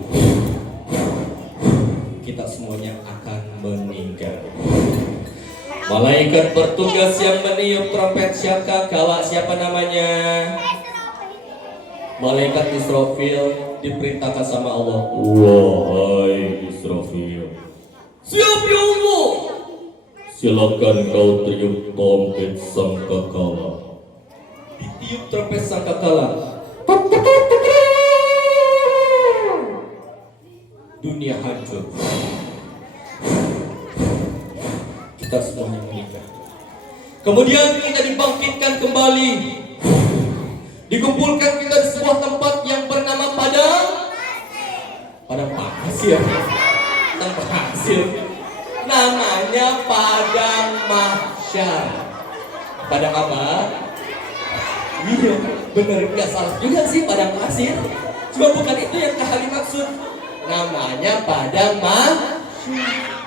Kita semuanya akan meninggal. Malaikat bertugas yang meniup trompet sangkakala. Siapa namanya? Malaikat Israfil diperintahkan sama Allah. Wahai Israfil, siap ya Allah. Silakan kau tiup trompet sangkakala. Ditiup trompet sangkakala. Dunia hancur. Kita semuanya meninggal. Kemudian kita dibangkitkan kembali. Dikumpulkan kita di sebuah tempat yang bernama padang pasir. Tempat pasir. Namanya padang mahsyar. Padang apa? Iya, bener, nggak salah juga sih padang pasir. Cuma bukan itu yang Kak Halim maksud. Namanya padang mahsyar.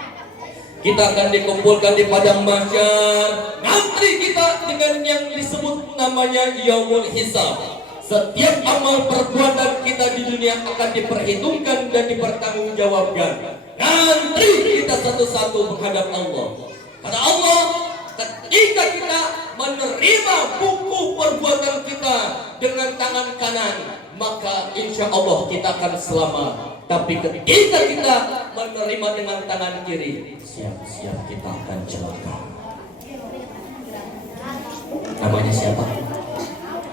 Kita akan dikumpulkan di padang mahsyar. Nanti kita dengan yang disebut namanya yaumul hisab. Setiap amal perbuatan kita di dunia akan diperhitungkan dan dipertanggungjawabkan. Nanti kita satu-satu menghadap Allah. Kata Allah, ketika kita menerima buku perbuatan kita dengan tangan kanan, maka insya Allah kita akan selamat. Tapi ketika kita menerima dengan tangan kiri, siap-siap kita akan celaka. Namanya siapa?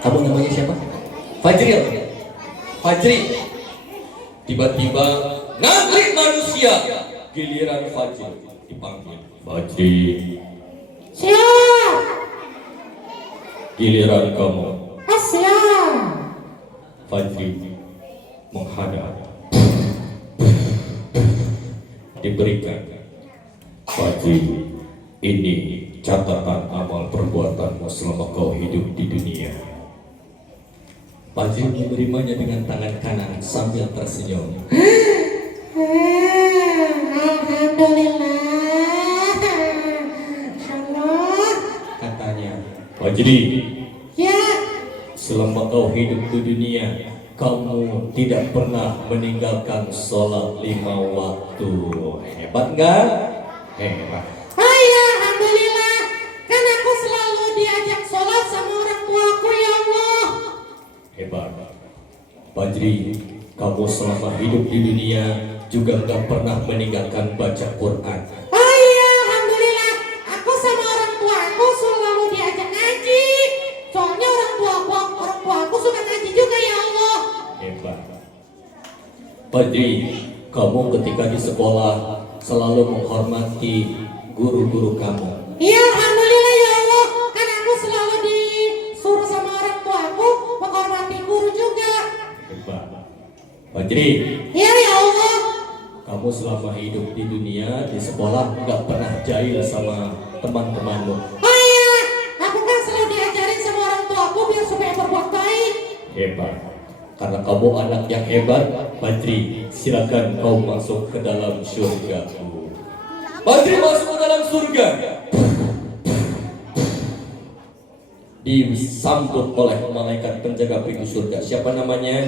Kamu namanya siapa? Fajri. Tiba-tiba nanti manusia giliran Fajri dipanggil. Fajri, Siap. giliran kamu. Siap. Fajri menghadap, diberikan. Fajri, ini catatan amal perbuatanmu selama kau hidup di dunia. Fajri menerimanya dengan tangan kanan sambil tersenyum. Alhamdulillah. Allah. Katanya, Fajri, Ya. selama kau hidup di dunia, kamu tidak pernah meninggalkan sholat 5 waktu. Hebat nggak? Hebat. Oh iya, alhamdulillah. Kan aku selalu diajak sholat sama orang tuaku ya Allah. Hebat. Fajri, kamu selama hidup di dunia juga nggak pernah meninggalkan baca Quran. Oh iya, alhamdulillah. Aku sama orang tuaku selalu diajak ngaji. Soalnya orang tuaku suka ngaji juga ya Allah. Hebat. Fajri, kamu ketika di sekolah selalu menghormati guru-guru kamu. Iya, alhamdulillah ya Allah. Kan aku selalu disuruh sama orang tuaku menghormati guru juga. Hebat. Fajri, Iya ya Allah. kamu selama hidup di dunia di sekolah nggak pernah jahil sama teman-temanmu. Oh iya, aku kan selalu diajarin sama orang tuaku biar supaya berbuat baik. Hebat. Karena kamu anak yang hebat, Fajri, silakan kau masuk ke dalam surga. Fajri masuk ke dalam surga. Disambut oleh malaikat penjaga pintu surga. Siapa namanya?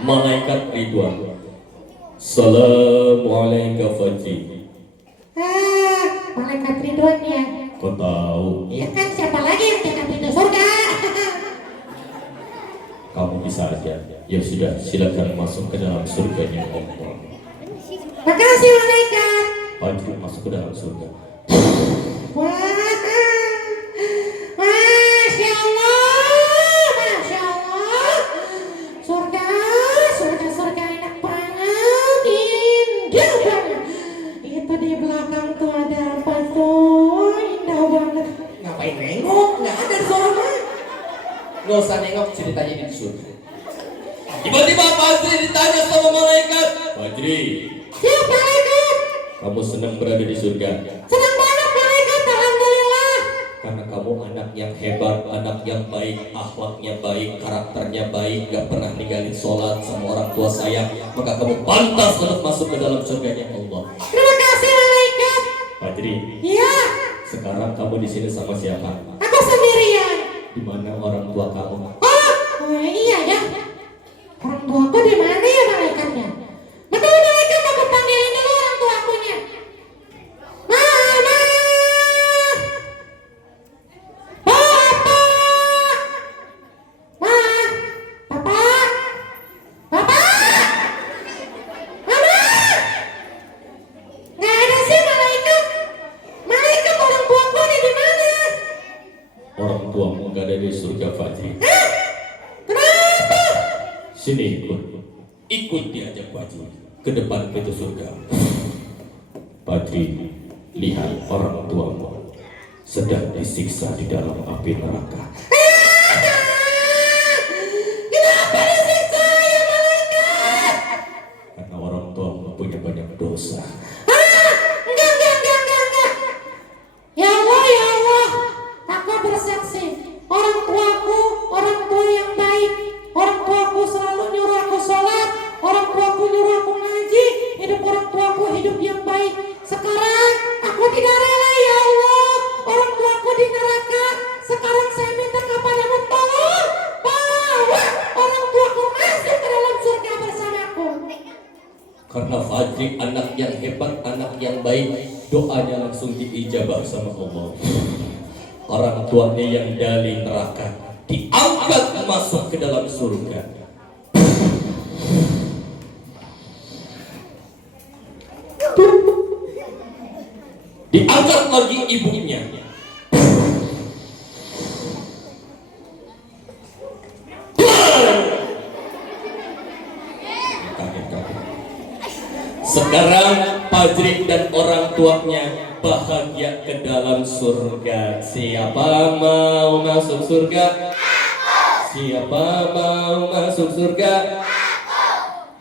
Malaikat Ridwan. Assalamualaikum Fajri. Malaikat Ridwan ya. Kau tahu Iya kan, siapa lagi yang jaga pintu surga? kamu bisa aja. Ya sudah, silakan masuk ke dalam surganya Allah. Makasih malaikat. Fajri masuk ke dalam surga. Wah, Masya Allah, Masya Allah. Surga enak banget, indah banget. Itu di belakang tuh ada apa tuh, indah banget. Ngapain nengok? Nggak ada di sana. Nggak usah nengok, ceritanya di surga. Tiba-tiba Fajri ditanya sama malaikat, Fajri, Siap malaikat, kamu senang berada di surga senang banget malaikat, alhamdulillah. karena kamu anak yang hebat, anak yang baik, akhlaknya baik, karakternya baik, gak pernah ninggalin sholat sama orang tua saya, maka kamu pantas untuk masuk ke dalam surganya Allah. Terima kasih malaikat. Fajri, Iya, sekarang kamu di sini sama siapa? aku sendirian. Di mana orang tua kamu? Oh iya ya. Orang tuaku di mana ya malaikatnya? Betul malaikat, aku panggilin dulu orang tuakunya. Mama, Papa, Ma, Papa, Papa, Mama. Nggak ada sih malaikat. Malaikat orang tuaku ada di mana? Orang tuamu gak ada di surga Fajri. Kenapa? Sini ikut diajak Fajri ke depan pintu surga. Fajri, lihat orang tuamu sedang disiksa di dalam api neraka. Kenapa disiksa ya malaikat? Karena orang tuamu punya banyak dosa. Enggak. Ya Allah, aku bersaksi, orang tuaku, orang tua yang baik. Orang tuaku selalu nyuruh aku sholat, orang tuaku nyuruh aku ngaji, hidup orang tuaku hidup yang baik. Sekarang aku tidak rela ya Allah, orang tuaku di neraka. Sekarang saya minta kepadamu tolong bawa orang tuaku masuk ke dalam surga bersamaku. Karena Fajri anak yang hebat, anak yang baik, doanya langsung diijabah sama Allah. Orang tuanya yang dari neraka diangkat masuk ke dalam surga. Diangkat lagi ibunya. Ditanya Sekarang Fajri dan orang tuanya bahagia ke dalam surga. Siapa mau masuk surga? Siapa mau masuk surga?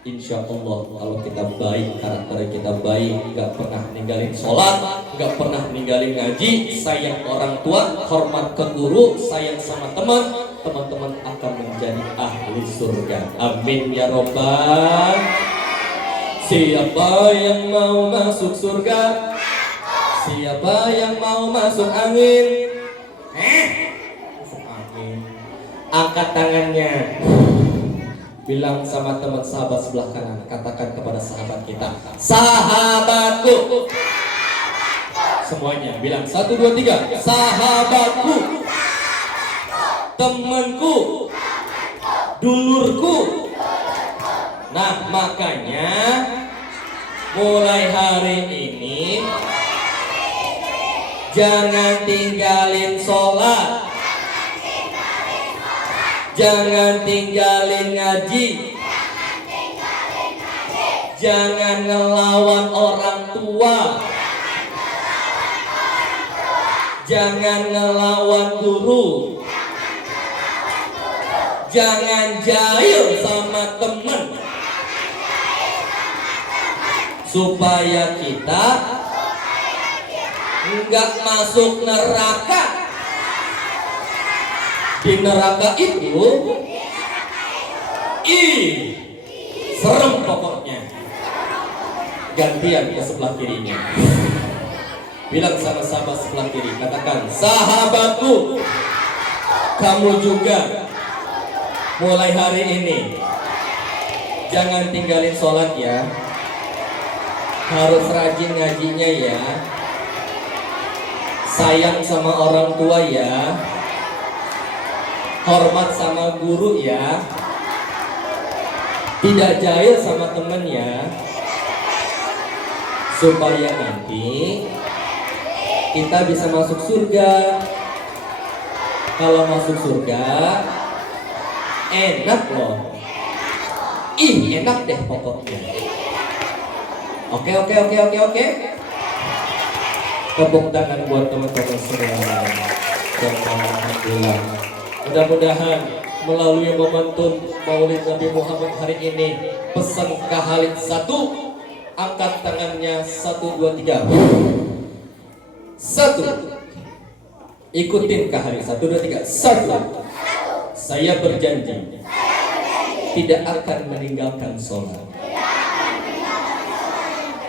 Insya Allah kalau kita baik, karakter kita baik, gak pernah ninggalin sholat, gak pernah ninggalin ngaji, sayang orang tua, hormat ke guru, sayang sama teman, teman-teman akan menjadi ahli surga. Amin ya robbal. Siapa yang mau masuk surga? Siapa yang mau masuk angin? Masuk angin. Angkat tangannya. Bilang sama teman sahabat sebelah kanan, katakan kepada sahabat kita, sahabatku. Semuanya bilang 1, 2, 3. Sahabatku, temanku, dulurku. Nah makanya mulai hari ini jangan tinggalin sholat, jangan tinggalin ngaji, jangan ngelawan orang tua, jangan ngelawan guru, jangan jahil sama temen, supaya kita nggak masuk neraka. Di neraka itu serem pokoknya. Gantian ke sebelah kirinya. Bilang sama sahabat sebelah kiri, katakan, sahabatku, kamu juga mulai hari ini jangan tinggalin sholat ya, harus rajin ngajinya ya, sayang sama orang tua ya, hormat sama guru ya, tidak jahil sama temen ya, supaya nanti kita bisa masuk surga. Kalau masuk surga enak loh, enak deh pokoknya. Oke. Tepuk tangan buat teman-teman semua. Alhamdulillah. Mudah-mudahan melalui momentum Maulid Nabi Muhammad hari ini, pesan Kak Khalid 1, angkat tangannya 1, 2, 3. 1. Ikutin Kak Khalid 1, 2, 3. 1. Saya berjanji tidak akan meninggalkan sholat.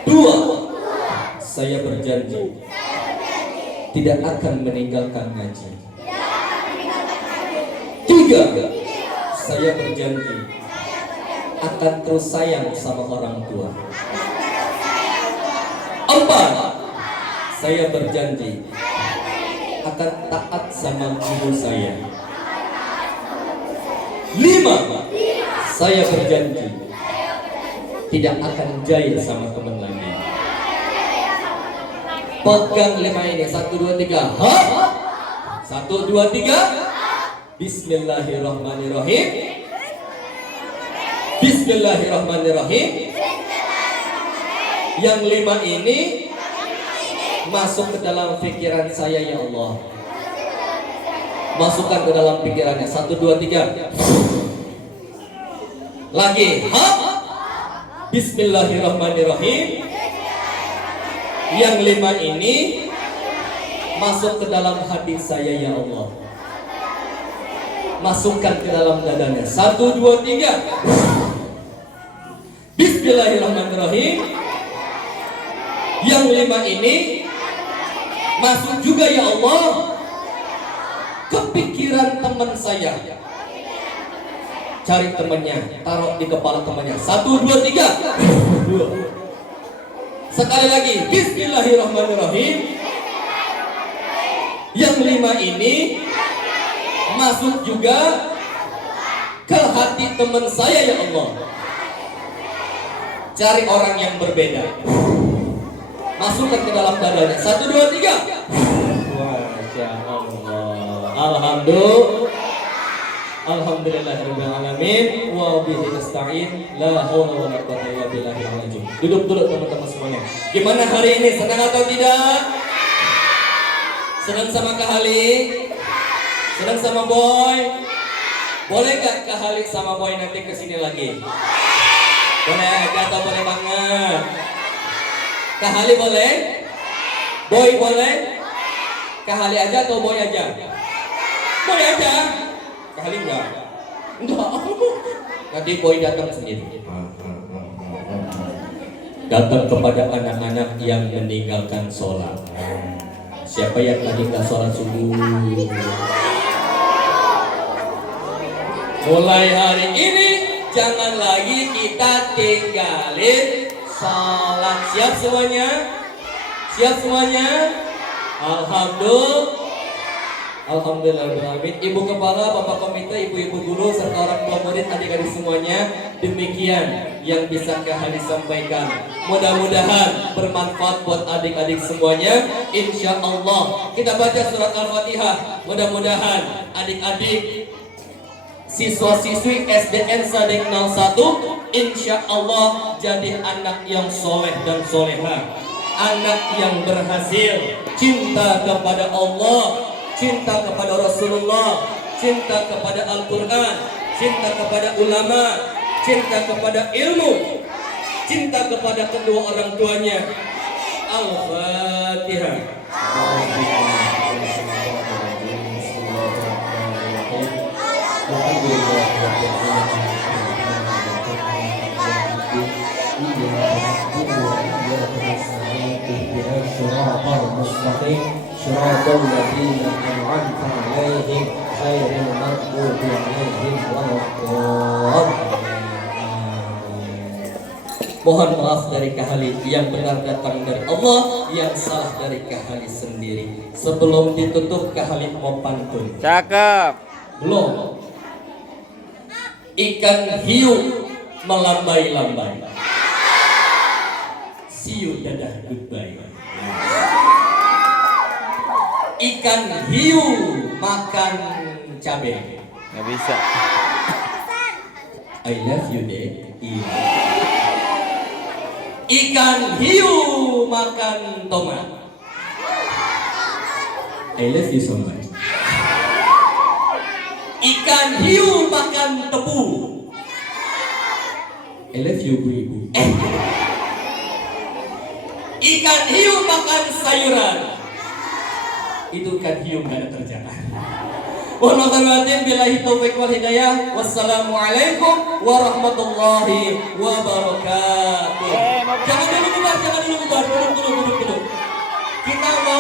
2. Saya berjanji tidak akan meninggalkan ngaji. 3. Saya berjanji akan terus sayang sama orang tua. 4. Saya berjanji akan taat sama guru saya. 5. Saya berjanji tidak akan jahil sama teman lagi. Pegang 5 ini. 1, 2, 3. 1, 2, 3. Bismillahirrahmanirrahim. Bismillahirrahmanirrahim. Yang 5 ini masuk ke dalam pikiran saya ya Allah. Masukkan ke dalam pikirannya. 1, 2, 3. Lagi. Bismillahirrahmanirrahim. Yang 5 ini masuk ke dalam hati saya ya Allah. Masukkan ke dalam dadanya. 1, 2, 3. Bismillahirrahmanirrahim. Yang 5 ini masuk juga ya Allah ke pikiran teman saya. Cari temannya, taruh di kepala temannya. 1, 2, 3. 2. Sekali lagi. Bismillahirrahmanirrahim. Yang 5 ini masuk juga ke hati teman saya ya Allah. Cari orang yang berbeda, masukkan ke dalam dadanya. 1, 2, 3. Masya Allah. Alhamdulillah. Alhamdulillahirabbil alamin wa bihi nasta'in la haula wala quwwata illa billahil azim. Duduk dulu teman-teman semuanya. Gimana hari ini? Senang atau tidak? Senang sama Kak Hali? Senang sama Boy? Boleh gak Kak Hali sama Boy nanti kesini lagi? Boleh aja atau boleh banget? Kak Hali boleh? Boy boleh? Kak Hali aja atau Boy aja? Boy aja? Kak Hali enggak? Enggak. Nanti Boy datang sendiri. Datang kepada anak-anak yang meninggalkan sholat. Siapa yang tadi nggak sholat subuh? Mulai hari ini jangan lagi kita tinggalin sholat. Siap semuanya? Siap semuanya? Alhamdulillah. Ibu kepala, bapak komite, ibu-ibu guru, serta orang tua murid, adik-adik semuanya, demikian yang bisa Kak Hali sampaikan. Mudah-mudahan bermanfaat buat adik-adik semuanya. Insya Allah kita baca surat Al-Fatihah. Mudah-mudahan adik-adik siswa-siswi SDN Sadek 01 insya Allah jadi anak yang soleh dan soleha, anak yang berhasil, cinta kepada Allah, cinta kepada Rasulullah, cinta kepada Al-Quran, cinta kepada ulama, cinta kepada ilmu, cinta kepada kedua orang tuanya. Al-Fatihah. صراط الذين أنعمت عليهم غير المغضوب عليهم ولا الضالين. Mohon maaf dari Kak Hali, yang benar datang dari Allah, yang salah dari Kak Hali sendiri. Sebelum ditutup, Kak Hali mau pantun. Cakep. Belum. Ikan hiu melambai-lambai. See you, dadah, goodbye. Ikan hiu makan cabai. Nggak bisa. I love you, Dad. Iya. Ikan hiu makan tomat. I love you so much. Ikan hiu makan tebu. I love you, Bu Ibu. Ikan hiu makan sayuran. Itu ikan hiu gak ada kerjaan. Wassalamualaikum billahi taufiq wal hidayah. Wassalamualaikum warahmatullahi wabarakatuh. Jangan dulu bubar, duduk. Kita mau